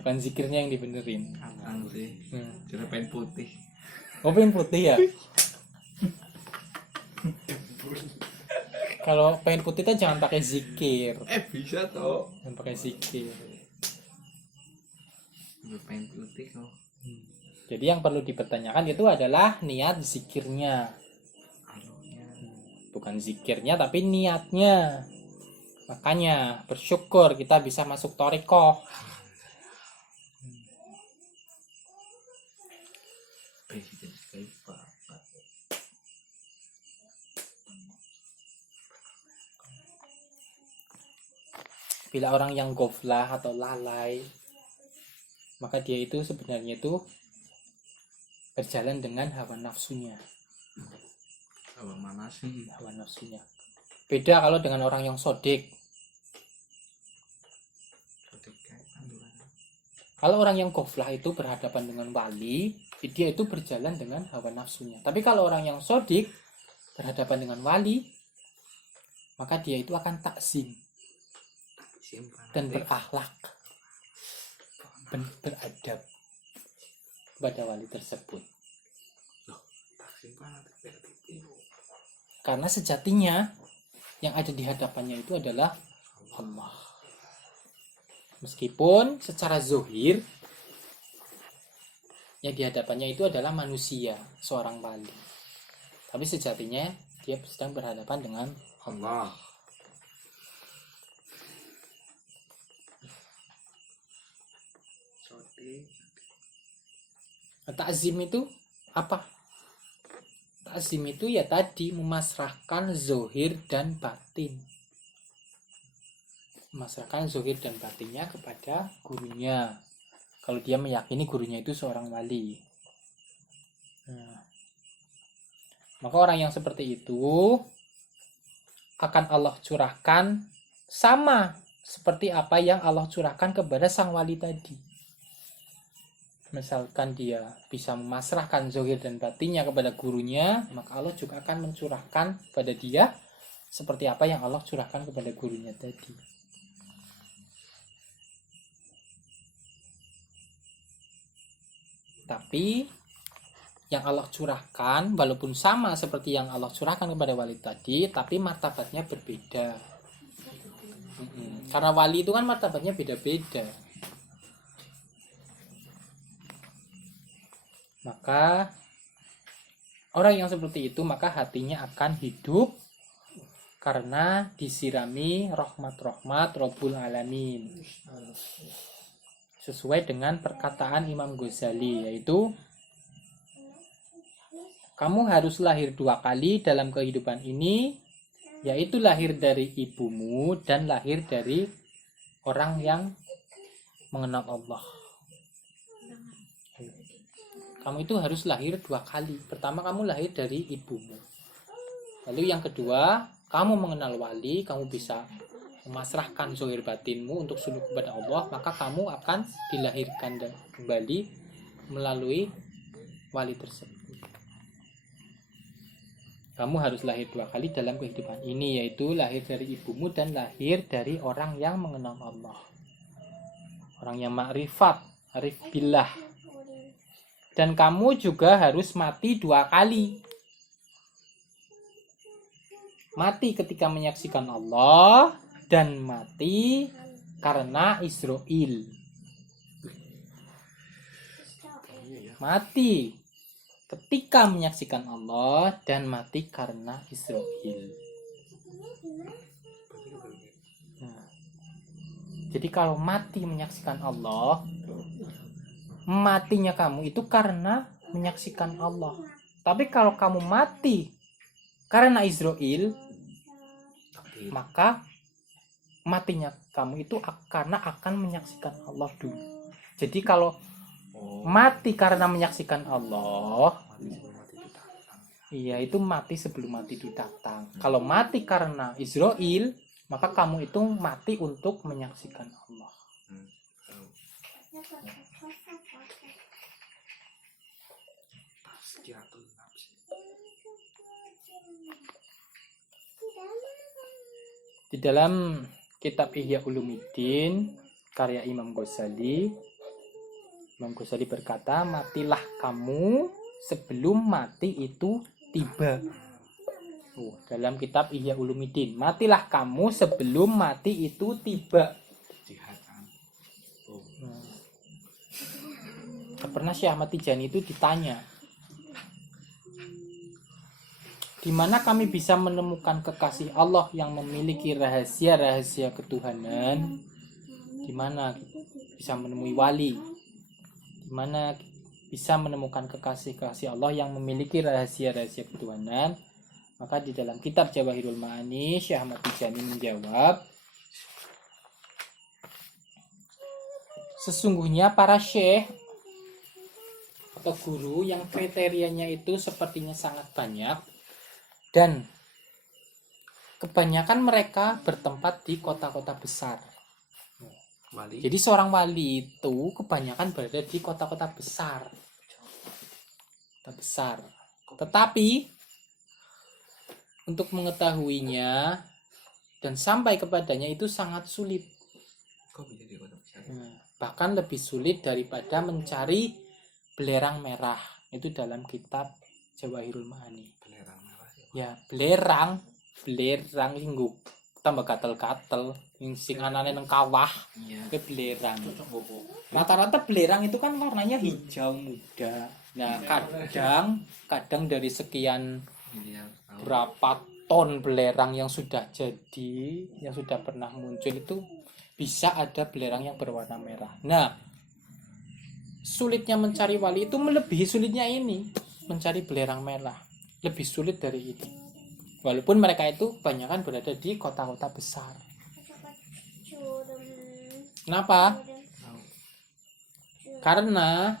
bukan zikirnya yang dibenerin. Ang sih. Cuma pengen putih. Oh, pengen putih ya? Kalau pengen putih itu jangan pakai zikir. Bisa toh. Jangan pakai zikir. Cuma pengen putih kok. Jadi yang perlu dipertanyakan itu adalah niat zikirnya. Allahnya. Bukan zikirnya tapi niatnya. Makanya bersyukur kita bisa masuk thariqah. Presiden sekali Pak. Bila orang yang ghaflah atau lalai, maka dia itu sebenarnya itu berjalan dengan hawa nafsunya. Apa mana sih? Hawa nafsunya. Beda kalau dengan orang yang sodik. Kalau orang yang ghaflah itu berhadapan dengan wali, dia itu berjalan dengan hawa nafsunya. Tapi kalau orang yang sodik berhadapan dengan wali, maka dia itu akan takzim dan berakhlak, beradab kepada wali tersebut. Karena sejatinya yang ada di hadapannya itu adalah Allah. Meskipun secara zohir yang di hadapannya itu adalah manusia, seorang wali, tapi sejatinya dia sedang berhadapan dengan Allah. Ta'zim itu apa? Ta'zim itu ya tadi memasrahkan zohir dan batin. Memasrahkan zohir dan batinnya kepada gurunya. Kalau dia meyakini gurunya itu seorang wali. Nah, maka orang yang seperti itu akan Allah curahkan sama seperti apa yang Allah curahkan kepada sang wali tadi. Misalkan dia bisa memasrahkan zohir dan batinnya kepada gurunya, maka Allah juga akan mencurahkan pada dia seperti apa yang Allah curahkan kepada gurunya tadi. Tapi yang Allah curahkan walaupun sama seperti yang Allah curahkan kepada wali tadi, tapi martabatnya berbeda. Karena wali itu kan martabatnya beda-beda. Maka orang yang seperti itu maka hatinya akan hidup karena disirami rahmat-rahmat Rabbul Alamin. Sesuai dengan perkataan Imam Ghazali, yaitu kamu harus lahir 2 kali dalam kehidupan ini, yaitu lahir dari ibumu dan lahir dari orang yang mengenal Allah. Kamu itu harus lahir 2 kali. Pertama kamu lahir dari ibumu. Lalu yang kedua kamu mengenal wali, kamu bisa memasrahkan zahir batinmu untuk sujud kepada Allah, maka kamu akan dilahirkan kembali melalui wali tersebut. Kamu harus lahir 2 kali dalam kehidupan ini, yaitu lahir dari ibumu dan lahir dari orang yang mengenal Allah, orang yang ma'rifat, arif billah. Dan kamu juga harus mati 2 kali. Mati ketika menyaksikan Allah dan mati karena Israel. Mati ketika menyaksikan Allah dan mati karena Israel. Nah, jadi kalau mati menyaksikan Allah, matinya kamu itu karena menyaksikan Allah. Tapi kalau kamu mati karena Israel, maka matinya kamu itu karena akan menyaksikan Allah dulu. Jadi kalau mati karena menyaksikan Allah, iya itu mati sebelum mati itu datang. Kalau mati karena Israel, maka kamu itu mati untuk menyaksikan Allah. Di dalam kitab Ihya Ulumuddin karya Imam Ghazali berkata, matilah kamu sebelum mati itu tiba. Dalam kitab Ihya Ulumuddin, matilah kamu sebelum mati itu tiba. Pernah Syekh Ahmad Tijani itu ditanya, di mana kami bisa menemukan kekasih Allah yang memiliki rahasia-rahasia ketuhanan? Di mana bisa menemui wali? Di mana bisa menemukan kekasih-kekasih Allah yang memiliki rahasia-rahasia ketuhanan? Maka di dalam kitab Jawahirul Ma'ani, Syekh Ahmad Tijani menjawab, sesungguhnya para syekh atau guru yang kriterianya itu sepertinya sangat banyak, dan kebanyakan mereka bertempat di kota-kota besar. Wali. Jadi seorang wali itu kebanyakan berada di kota-kota besar. Tetapi untuk mengetahuinya dan sampai kepadanya itu sangat sulit. Bahkan lebih sulit daripada mencari belerang merah. Itu dalam kitab Jawahirul Ma'ani. Ya, belerang sing tambah gatel-gatel sing anane nang kawah. Ke belerang. Rata-rata belerang itu kan warnanya hijau muda. Nah, kadang dari sekian berapa ton belerang yang sudah jadi, yang sudah pernah muncul itu bisa ada belerang yang berwarna merah. Nah, sulitnya mencari wali itu melebihi sulitnya ini, mencari belerang merah. Lebih sulit dari itu. Walaupun mereka itu kebanyakan berada di kota-kota besar. Kenapa? Karena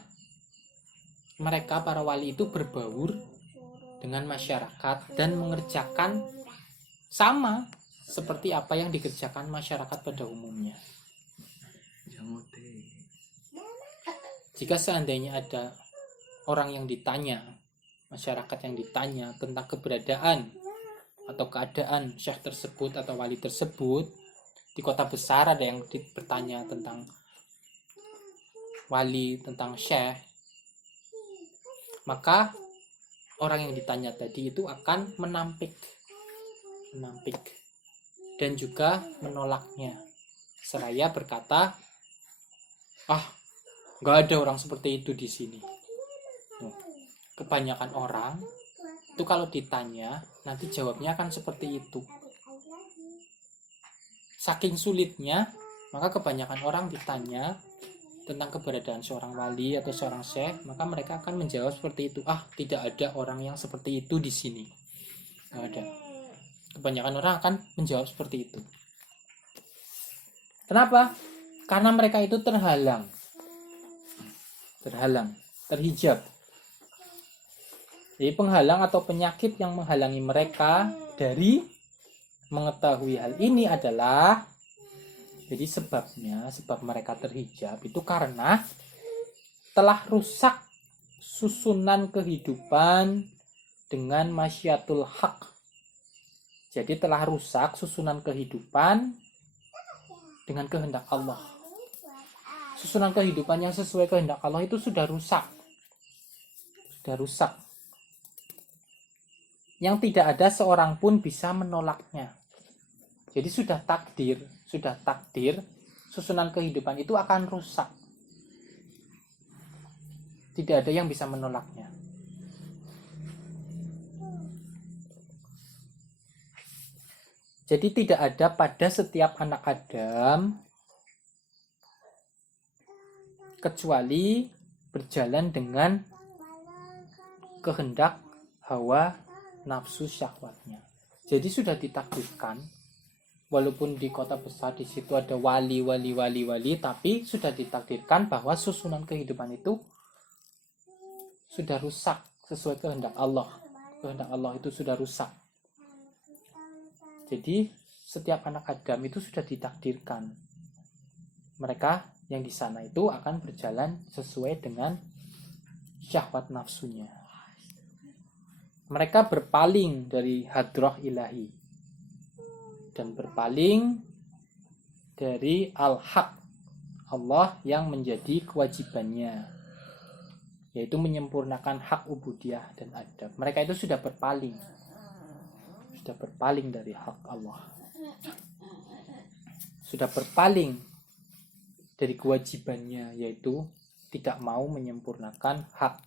mereka para wali itu berbaur dengan masyarakat dan mengerjakan sama seperti apa yang dikerjakan masyarakat pada umumnya. Jika seandainya ada orang yang ditanya, masyarakat yang ditanya tentang keberadaan atau keadaan syekh tersebut atau wali tersebut, di kota besar ada yang bertanya tentang wali, tentang syekh, maka orang yang ditanya tadi itu akan menampik dan juga menolaknya, seraya berkata, nggak ada orang seperti itu di sini. Kebanyakan orang itu kalau ditanya nanti jawabnya akan seperti itu. Saking sulitnya, maka kebanyakan orang ditanya tentang keberadaan seorang wali atau seorang syekh, maka mereka akan menjawab seperti itu. Tidak ada orang yang seperti itu di sini. Nggak ada. Kebanyakan orang akan menjawab seperti itu. Kenapa? Karena mereka itu terhijab. Jadi penghalang atau penyakit yang menghalangi mereka dari mengetahui hal ini adalah jadi sebab mereka terhijab itu karena telah rusak susunan kehidupan dengan masyiatul haq. Jadi telah rusak susunan kehidupan dengan kehendak Allah. Susunan kehidupan yang sesuai kehendak Allah itu sudah rusak. Sudah rusak. Yang tidak ada seorang pun bisa menolaknya. Jadi sudah takdir susunan kehidupan itu akan rusak. Tidak ada yang bisa menolaknya. Jadi tidak ada pada setiap anak Adam kecuali berjalan dengan kehendak hawa nafsu syahwatnya. Jadi sudah ditakdirkan, walaupun di kota besar di situ ada wali, tapi sudah ditakdirkan bahwa susunan kehidupan itu sudah rusak sesuai kehendak Allah. Kehendak Allah itu sudah rusak. Jadi setiap anak Adam itu sudah ditakdirkan. Mereka yang di sana itu akan berjalan sesuai dengan syahwat nafsunya. Mereka berpaling dari hadrah ilahi dan berpaling dari al-haq Allah yang menjadi kewajibannya, yaitu menyempurnakan hak ubudiyah dan adab. Mereka itu sudah berpaling dari hak Allah, sudah berpaling dari kewajibannya, yaitu tidak mau menyempurnakan hak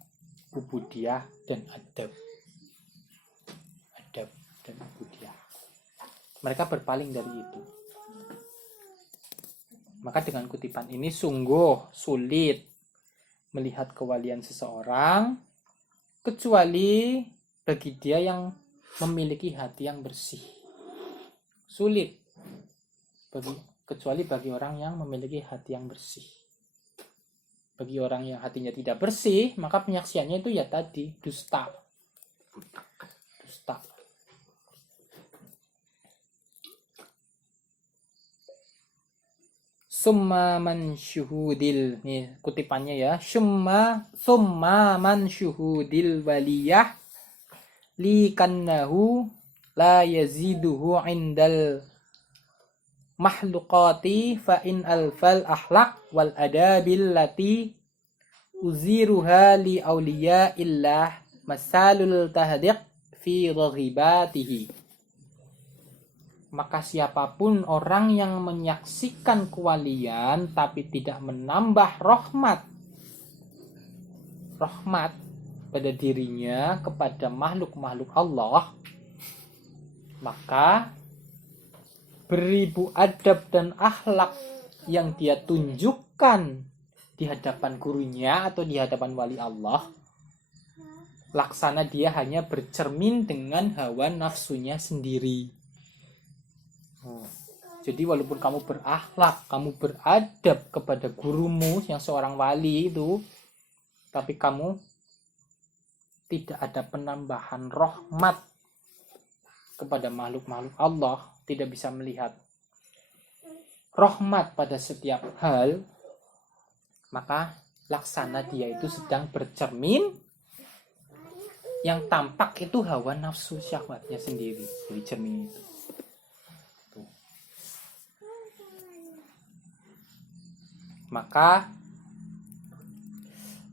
ubudiyah dan adab dan ubudiyah. Mereka berpaling dari itu. Maka dengan kutipan ini sungguh sulit melihat kewalian seseorang kecuali bagi dia yang memiliki hati yang bersih. Sulit kecuali bagi orang yang memiliki hati yang bersih. Bagi orang yang hatinya tidak bersih, maka penyaksiannya itu ya tadi dusta. Summa man syuhudil, nih kutipannya ya, summa man syuhudil waliyah likannahu la yaziduhu indal mahluqati fa in alfal ahlak wal adabil lati uziruha li awliya illah masalul tahdiq fi raghibatihi. Maka siapapun orang yang menyaksikan kewalian tapi tidak menambah rahmat pada dirinya kepada makhluk-makhluk Allah, maka beribu adab dan akhlak yang dia tunjukkan di hadapan gurunya atau di hadapan wali Allah, laksana dia hanya bercermin dengan hawa nafsunya sendiri. Jadi walaupun kamu berakhlak, kamu beradab kepada gurumu yang seorang wali itu, tapi kamu tidak ada penambahan rahmat kepada makhluk-makhluk Allah, tidak bisa melihat rahmat pada setiap hal, maka laksana dia itu sedang bercermin, yang tampak itu hawa nafsu syahwatnya sendiri dari cermin itu. Maka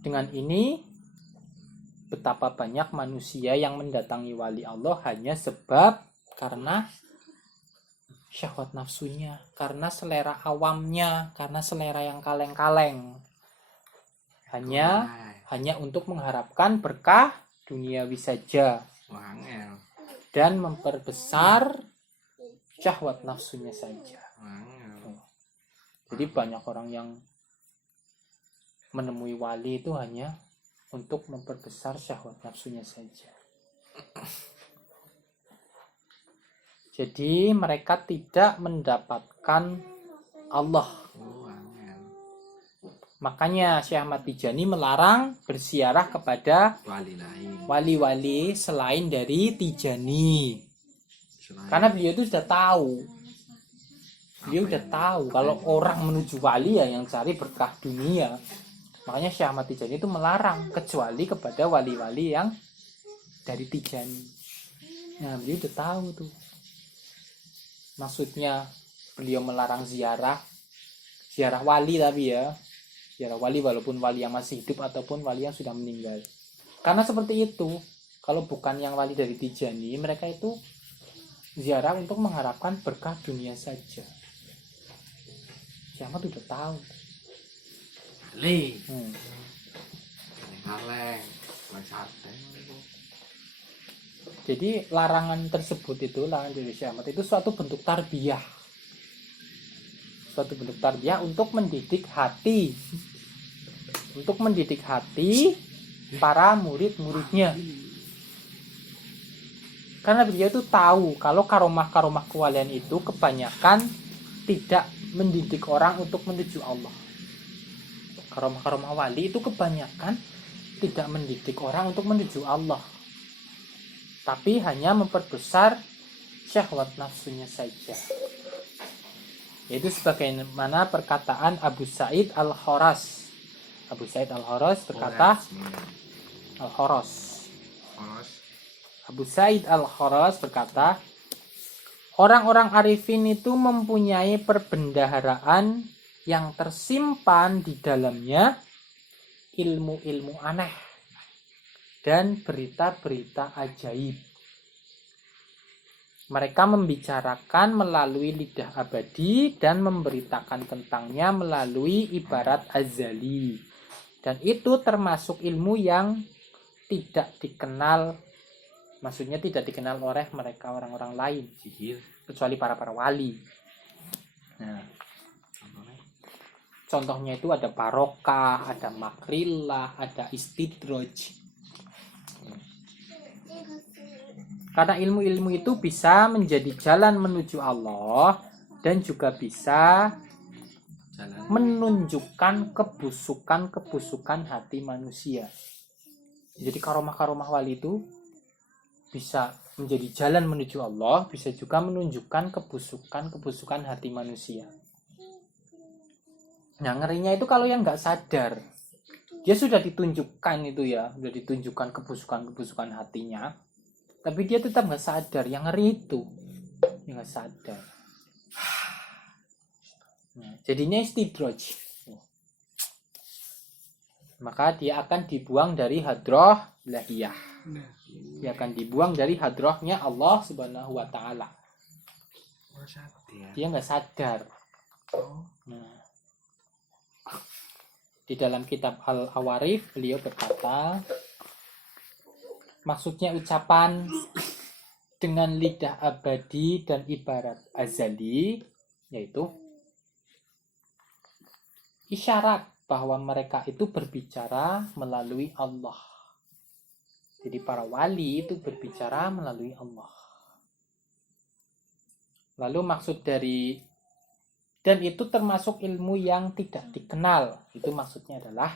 dengan ini betapa banyak manusia yang mendatangi wali Allah hanya sebab karena syahwat nafsunya, karena selera awamnya, karena selera yang kaleng-kaleng. Hanya untuk mengharapkan berkah duniawi saja dan memperbesar syahwat nafsunya saja. Jadi banyak orang yang menemui wali itu hanya untuk memperbesar syahwat nafsunya saja. Jadi mereka tidak mendapatkan Allah. Makanya Syekh Ahmad Tijani melarang berziarah kepada wali-wali selain dari Tijani. Karena beliau itu sudah tahu. Beliau udah tahu kalau orang menuju wali ya yang cari berkah dunia. Makanya Syekh Ahmad Tijani itu melarang kecuali kepada wali-wali yang dari Tijani. Nah, beliau udah tahu tuh. Maksudnya beliau melarang ziarah wali tapi ya. Ziarah wali walaupun wali yang masih hidup ataupun wali yang sudah meninggal. Karena seperti itu, kalau bukan yang wali dari Tijani, mereka itu ziarah untuk mengharapkan berkah dunia saja. Syekh Ahmad udah tahu. Kaleng. Kaleng. Sate. Jadi larangan tersebut itu, larangan dari Syekh Ahmad itu suatu bentuk tarbiyah. Suatu bentuk tarbiyah untuk mendidik hati. Untuk mendidik hati para murid-muridnya. Karena beliau itu tahu kalau karomah-karomah kewalian itu kebanyakan tidak mendidik orang untuk menuju Allah. Karomah-karomah wali itu kebanyakan tidak mendidik orang untuk menuju Allah. Tapi hanya memperbesar syahwat nafsunya saja. Yaitu sebagaimana perkataan Abu Sa'id Al-Kharas. Abu Sa'id Al-Kharas berkata, Abu Sa'id Al-Kharas berkata, orang-orang arifin itu mempunyai perbendaharaan yang tersimpan di dalamnya ilmu-ilmu aneh dan berita-berita ajaib. Mereka membicarakan melalui lidah abadi dan memberitakan tentangnya melalui ibarat azali. Dan itu termasuk ilmu yang tidak dikenal, maksudnya tidak dikenal oleh mereka orang-orang lain, kecuali para wali. Nah, contohnya itu ada barokah, ada makrilah, ada istidraj. Karena ilmu-ilmu itu bisa menjadi jalan menuju Allah dan juga bisa menunjukkan kebusukan hati manusia. Jadi karomah-karomah wali itu bisa menjadi jalan menuju Allah, bisa juga menunjukkan kebusukan hati manusia. Nah, ngerinya itu kalau yang nggak sadar, dia sudah ditunjukkan itu ya, sudah ditunjukkan kebusukan hatinya, tapi dia tetap nggak sadar. Yang ngeri itu, dia nggak sadar. Nah, jadinya istidraj. Maka dia akan dibuang dari hadrah ilahiyah. Dia akan dibuang dari hadrahnya Allah Subhanahu wa Ta'ala. Dia nggak sadar. Nah, di dalam kitab Al-Awarif beliau berkata, maksudnya ucapan dengan lidah abadi dan ibarat azali, yaitu isyarat bahwa mereka itu berbicara melalui Allah. Jadi para wali itu berbicara melalui Allah. Lalu maksud dari, dan itu termasuk ilmu yang tidak dikenal. Itu maksudnya adalah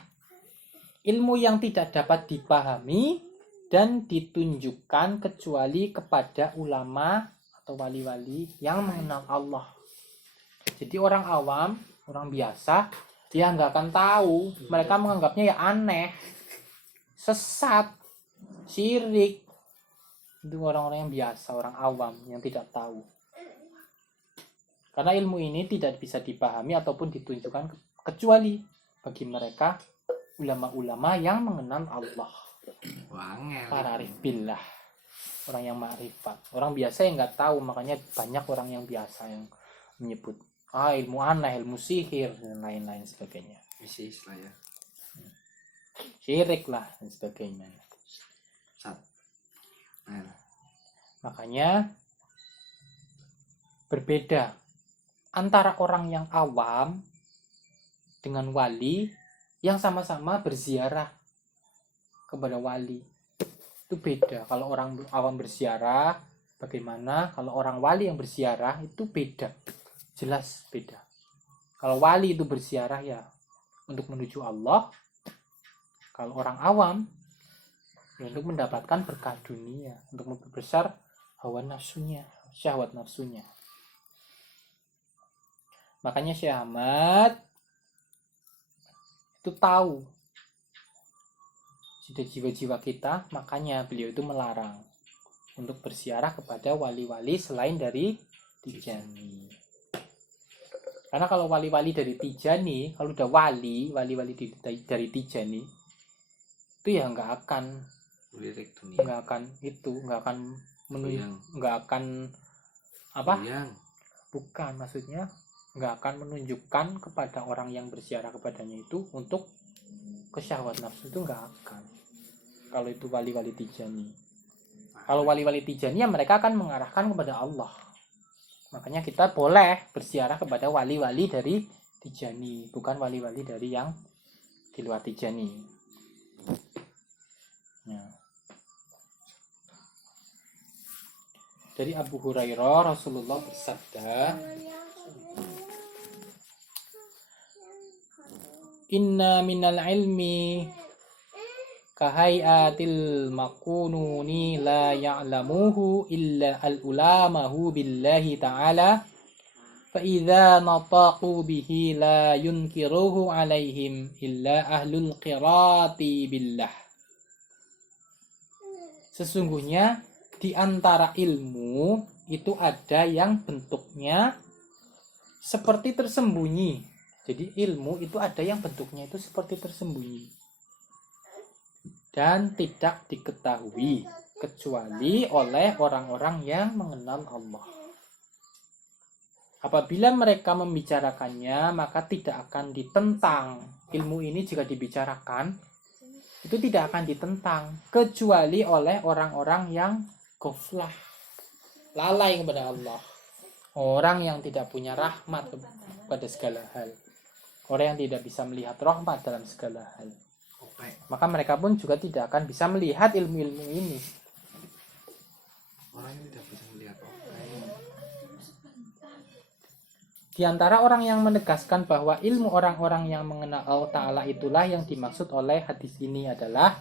ilmu yang tidak dapat dipahami dan ditunjukkan kecuali kepada ulama atau wali-wali yang mengenal Allah. Jadi orang awam, orang biasa, dia nggak akan tahu. Mereka menganggapnya ya aneh, sesat, syirik. Itu orang-orang yang biasa, orang awam yang tidak tahu. Karena ilmu ini tidak bisa dipahami ataupun ditunjukkan kecuali bagi mereka ulama-ulama yang mengenal Allah. Para arif billah, orang yang ma'rifat. Orang biasa yang nggak tahu, makanya banyak orang yang biasa yang menyebut ilmu aneh, ilmu sihir dan lain-lain sebagainya. Misis lah ya. Syirik lah dan sebagainya. Makanya berbeda antara orang yang awam dengan wali yang sama-sama berziarah kepada wali. Itu beda. Kalau orang awam berziarah bagaimana, kalau orang wali yang berziarah itu beda. Jelas beda. Kalau wali itu berziarah ya untuk menuju Allah. Kalau orang awam ya untuk mendapatkan berkah dunia, untuk memperbesar hawa nafsunya. syahwat nafsunya. Makanya Syekh Ahmad itu tahu sudah jiwa-jiwa kita, makanya beliau itu melarang untuk berziarah kepada wali-wali selain dari Tijani. Karena kalau wali-wali dari Tijani, kalau udah wali-wali dari Tijani, itu ya nggak akan Lirik dunia. nggak akan Goyang. nggak akan apa? Goyang. Bukan, maksudnya nggak akan menunjukkan kepada orang yang berziarah kepadanya itu untuk kesyahwat nafsu, itu nggak akan. Kalau itu wali-wali Tijani. Kalau wali-wali Tijani ya mereka akan mengarahkan kepada Allah. Makanya kita boleh berziarah kepada wali-wali dari Tijani, bukan wali-wali dari yang di luar Tijani. Ya. Dari Abu Hurairah, Rasulullah bersabda, Inna minal ilmi kahai'atil makununi la ya'lamuhu illa al-ulamahu billahi ta'ala fa idza nataqu bihi la yunkiruhu alaihim illa ahlul qirati billah. Sesungguhnya di antara ilmu itu ada yang bentuknya seperti tersembunyi. Jadi ilmu itu ada yang bentuknya itu seperti tersembunyi dan tidak diketahui kecuali oleh orang-orang yang mengenal Allah. Apabila mereka membicarakannya, maka tidak akan ditentang. Ilmu ini jika dibicarakan, itu tidak akan ditentang kecuali oleh orang-orang yang ghaflah, lalai kepada Allah, orang yang tidak punya rahmat pada segala hal, orang yang tidak bisa melihat rahmat dalam segala hal. Maka mereka pun juga tidak akan bisa melihat ilmu-ilmu ini. Orang yang tidak bisa melihat Di antara orang yang menegaskan bahwa ilmu orang-orang yang mengenal Allah Ta'ala itulah yang dimaksud oleh hadis ini adalah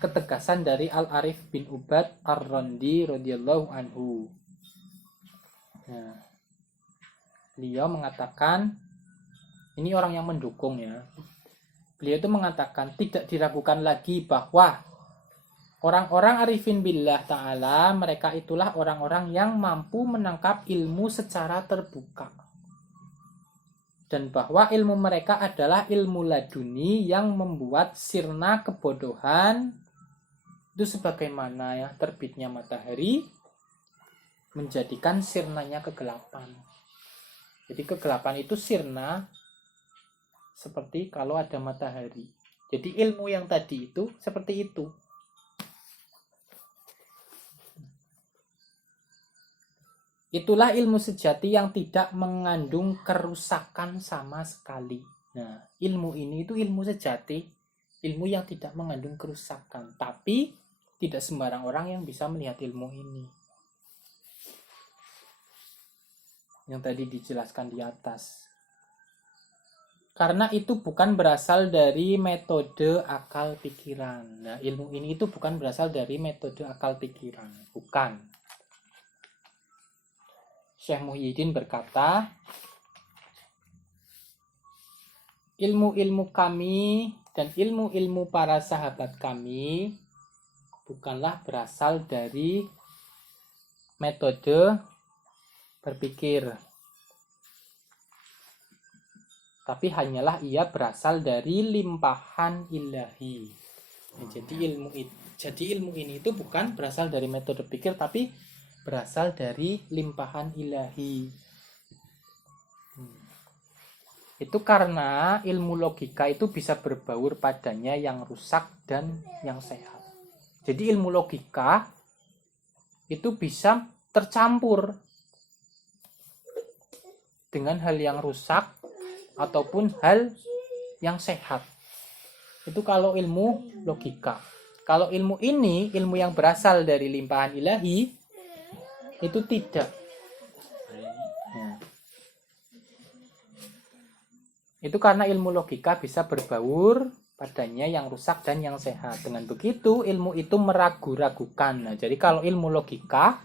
ketegasan dari Al-Arif bin Ubad Ar-Randi radhiyallahu anhu. Nah, beliau mengatakan, ini orang yang mendukung ya. Beliau itu mengatakan tidak diragukan lagi bahwa orang-orang arifin billah ta'ala, mereka itulah orang-orang yang mampu menangkap ilmu secara terbuka. Dan bahwa ilmu mereka adalah ilmu laduni yang membuat sirna kebodohan itu sebagaimana ya terbitnya matahari menjadikan sirnanya kegelapan. Jadi kegelapan itu sirna seperti kalau ada matahari. Jadi ilmu yang tadi itu seperti itu. Itulah ilmu sejati yang tidak mengandung kerusakan sama sekali. Nah, ilmu ini itu ilmu sejati, ilmu yang tidak mengandung kerusakan. Tapi tidak sembarang orang yang bisa melihat ilmu ini. Yang tadi dijelaskan di atas. Karena itu bukan berasal dari metode akal pikiran. Nah, ilmu ini itu bukan berasal dari metode akal pikiran. Bukan. Syekh Muhyiddin berkata, ilmu-ilmu kami dan ilmu-ilmu para sahabat kami bukanlah berasal dari metode berpikir, tapi hanyalah ia berasal dari limpahan ilahi. Nah, jadi ilmu ini itu bukan berasal dari metode pikir, tapi berasal dari limpahan ilahi. Itu karena ilmu logika itu bisa berbaur padanya yang rusak dan yang sehat. Jadi ilmu logika itu bisa tercampur dengan hal yang rusak ataupun hal yang sehat. Itu kalau ilmu logika. Kalau ilmu ini, ilmu yang berasal dari limpahan ilahi, itu tidak. Nah. Itu karena ilmu logika bisa berbaur padanya yang rusak dan yang sehat. Dengan begitu ilmu itu meragu-ragukan. Nah, jadi kalau ilmu logika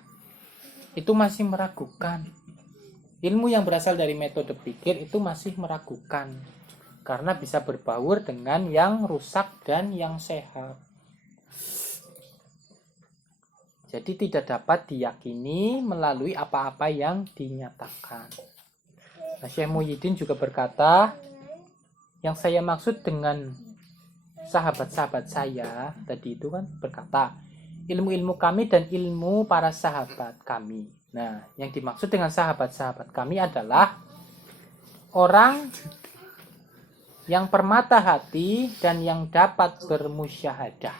itu masih meragukan. Ilmu yang berasal dari metode pikir itu masih meragukan karena bisa berbaur dengan yang rusak dan yang sehat. Jadi tidak dapat diyakini melalui apa-apa yang dinyatakan. Nah, Syekh Muhyiddin juga berkata, yang saya maksud dengan sahabat-sahabat saya tadi itu kan berkata, ilmu-ilmu kami dan ilmu para sahabat kami. Nah, yang dimaksud dengan sahabat-sahabat kami adalah orang yang permata hati dan yang dapat bermusyahadah.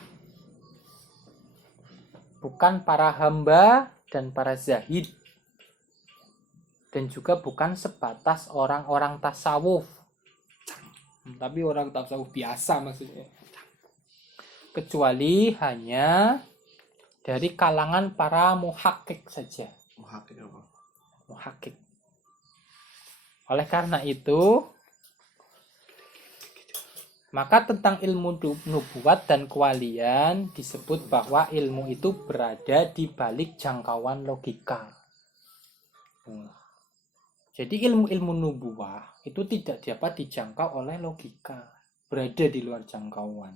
Bukan para hamba dan para zahid. Dan juga bukan sebatas orang-orang tasawuf. Tapi orang tasawuf biasa maksudnya. Kecuali hanya dari kalangan para muhakkik saja. Muhakkik apa? Muhakkik. Oleh karena itu, maka tentang ilmu nubuat dan kewalian disebut bahwa ilmu itu berada di balik jangkauan logika. Jadi ilmu-ilmu nubuah itu tidak dapat dijangkau oleh logika, berada di luar jangkauan.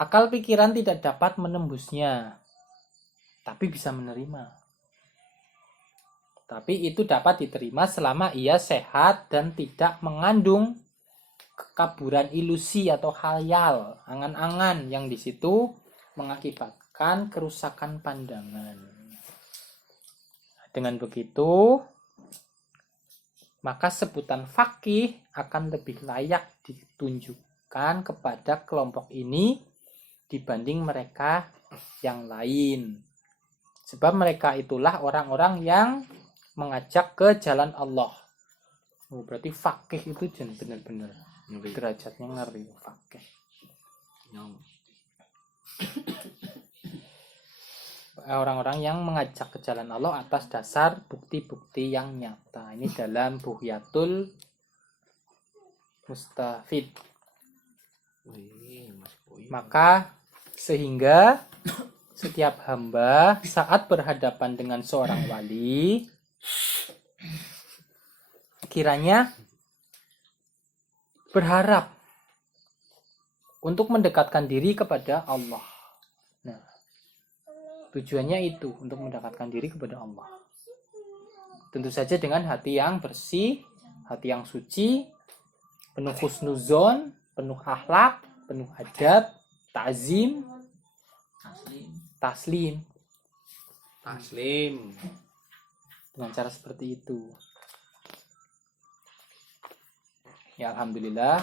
Akal pikiran tidak dapat menembusnya, tapi bisa menerima. Tapi itu dapat diterima selama ia sehat dan tidak mengandung kekaburan ilusi atau khayal, angan-angan yang di situ mengakibatkan kerusakan pandangan. Dengan begitu, maka sebutan faqih akan lebih layak ditunjukkan kepada kelompok ini dibanding mereka yang lain. Sebab mereka itulah orang-orang yang mengajak ke jalan Allah. Oh, berarti faqih itu benar-benar derajatnya ngeri, faqih. Orang-orang yang mengajak ke jalan Allah atas dasar bukti-bukti yang nyata. Ini dalam Buhyatul Mustafid. Maka sehingga setiap hamba saat berhadapan dengan seorang wali, kiranya berharap untuk mendekatkan diri kepada Allah. Nah, tujuannya itu untuk mendekatkan diri kepada Allah. Tentu saja dengan hati yang bersih, hati yang suci, penuh husnuzon, penuh akhlak, penuh adab, ta'zim, taslim. Dengan cara seperti itu. Ya, alhamdulillah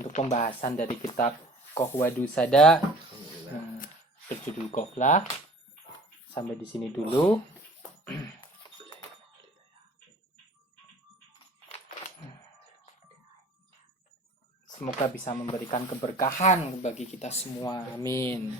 untuk pembahasan dari kitab Qohwadu Sada berjudul Qoflah sampai di sini dulu. Semoga bisa memberikan keberkahan bagi kita semua. Amin.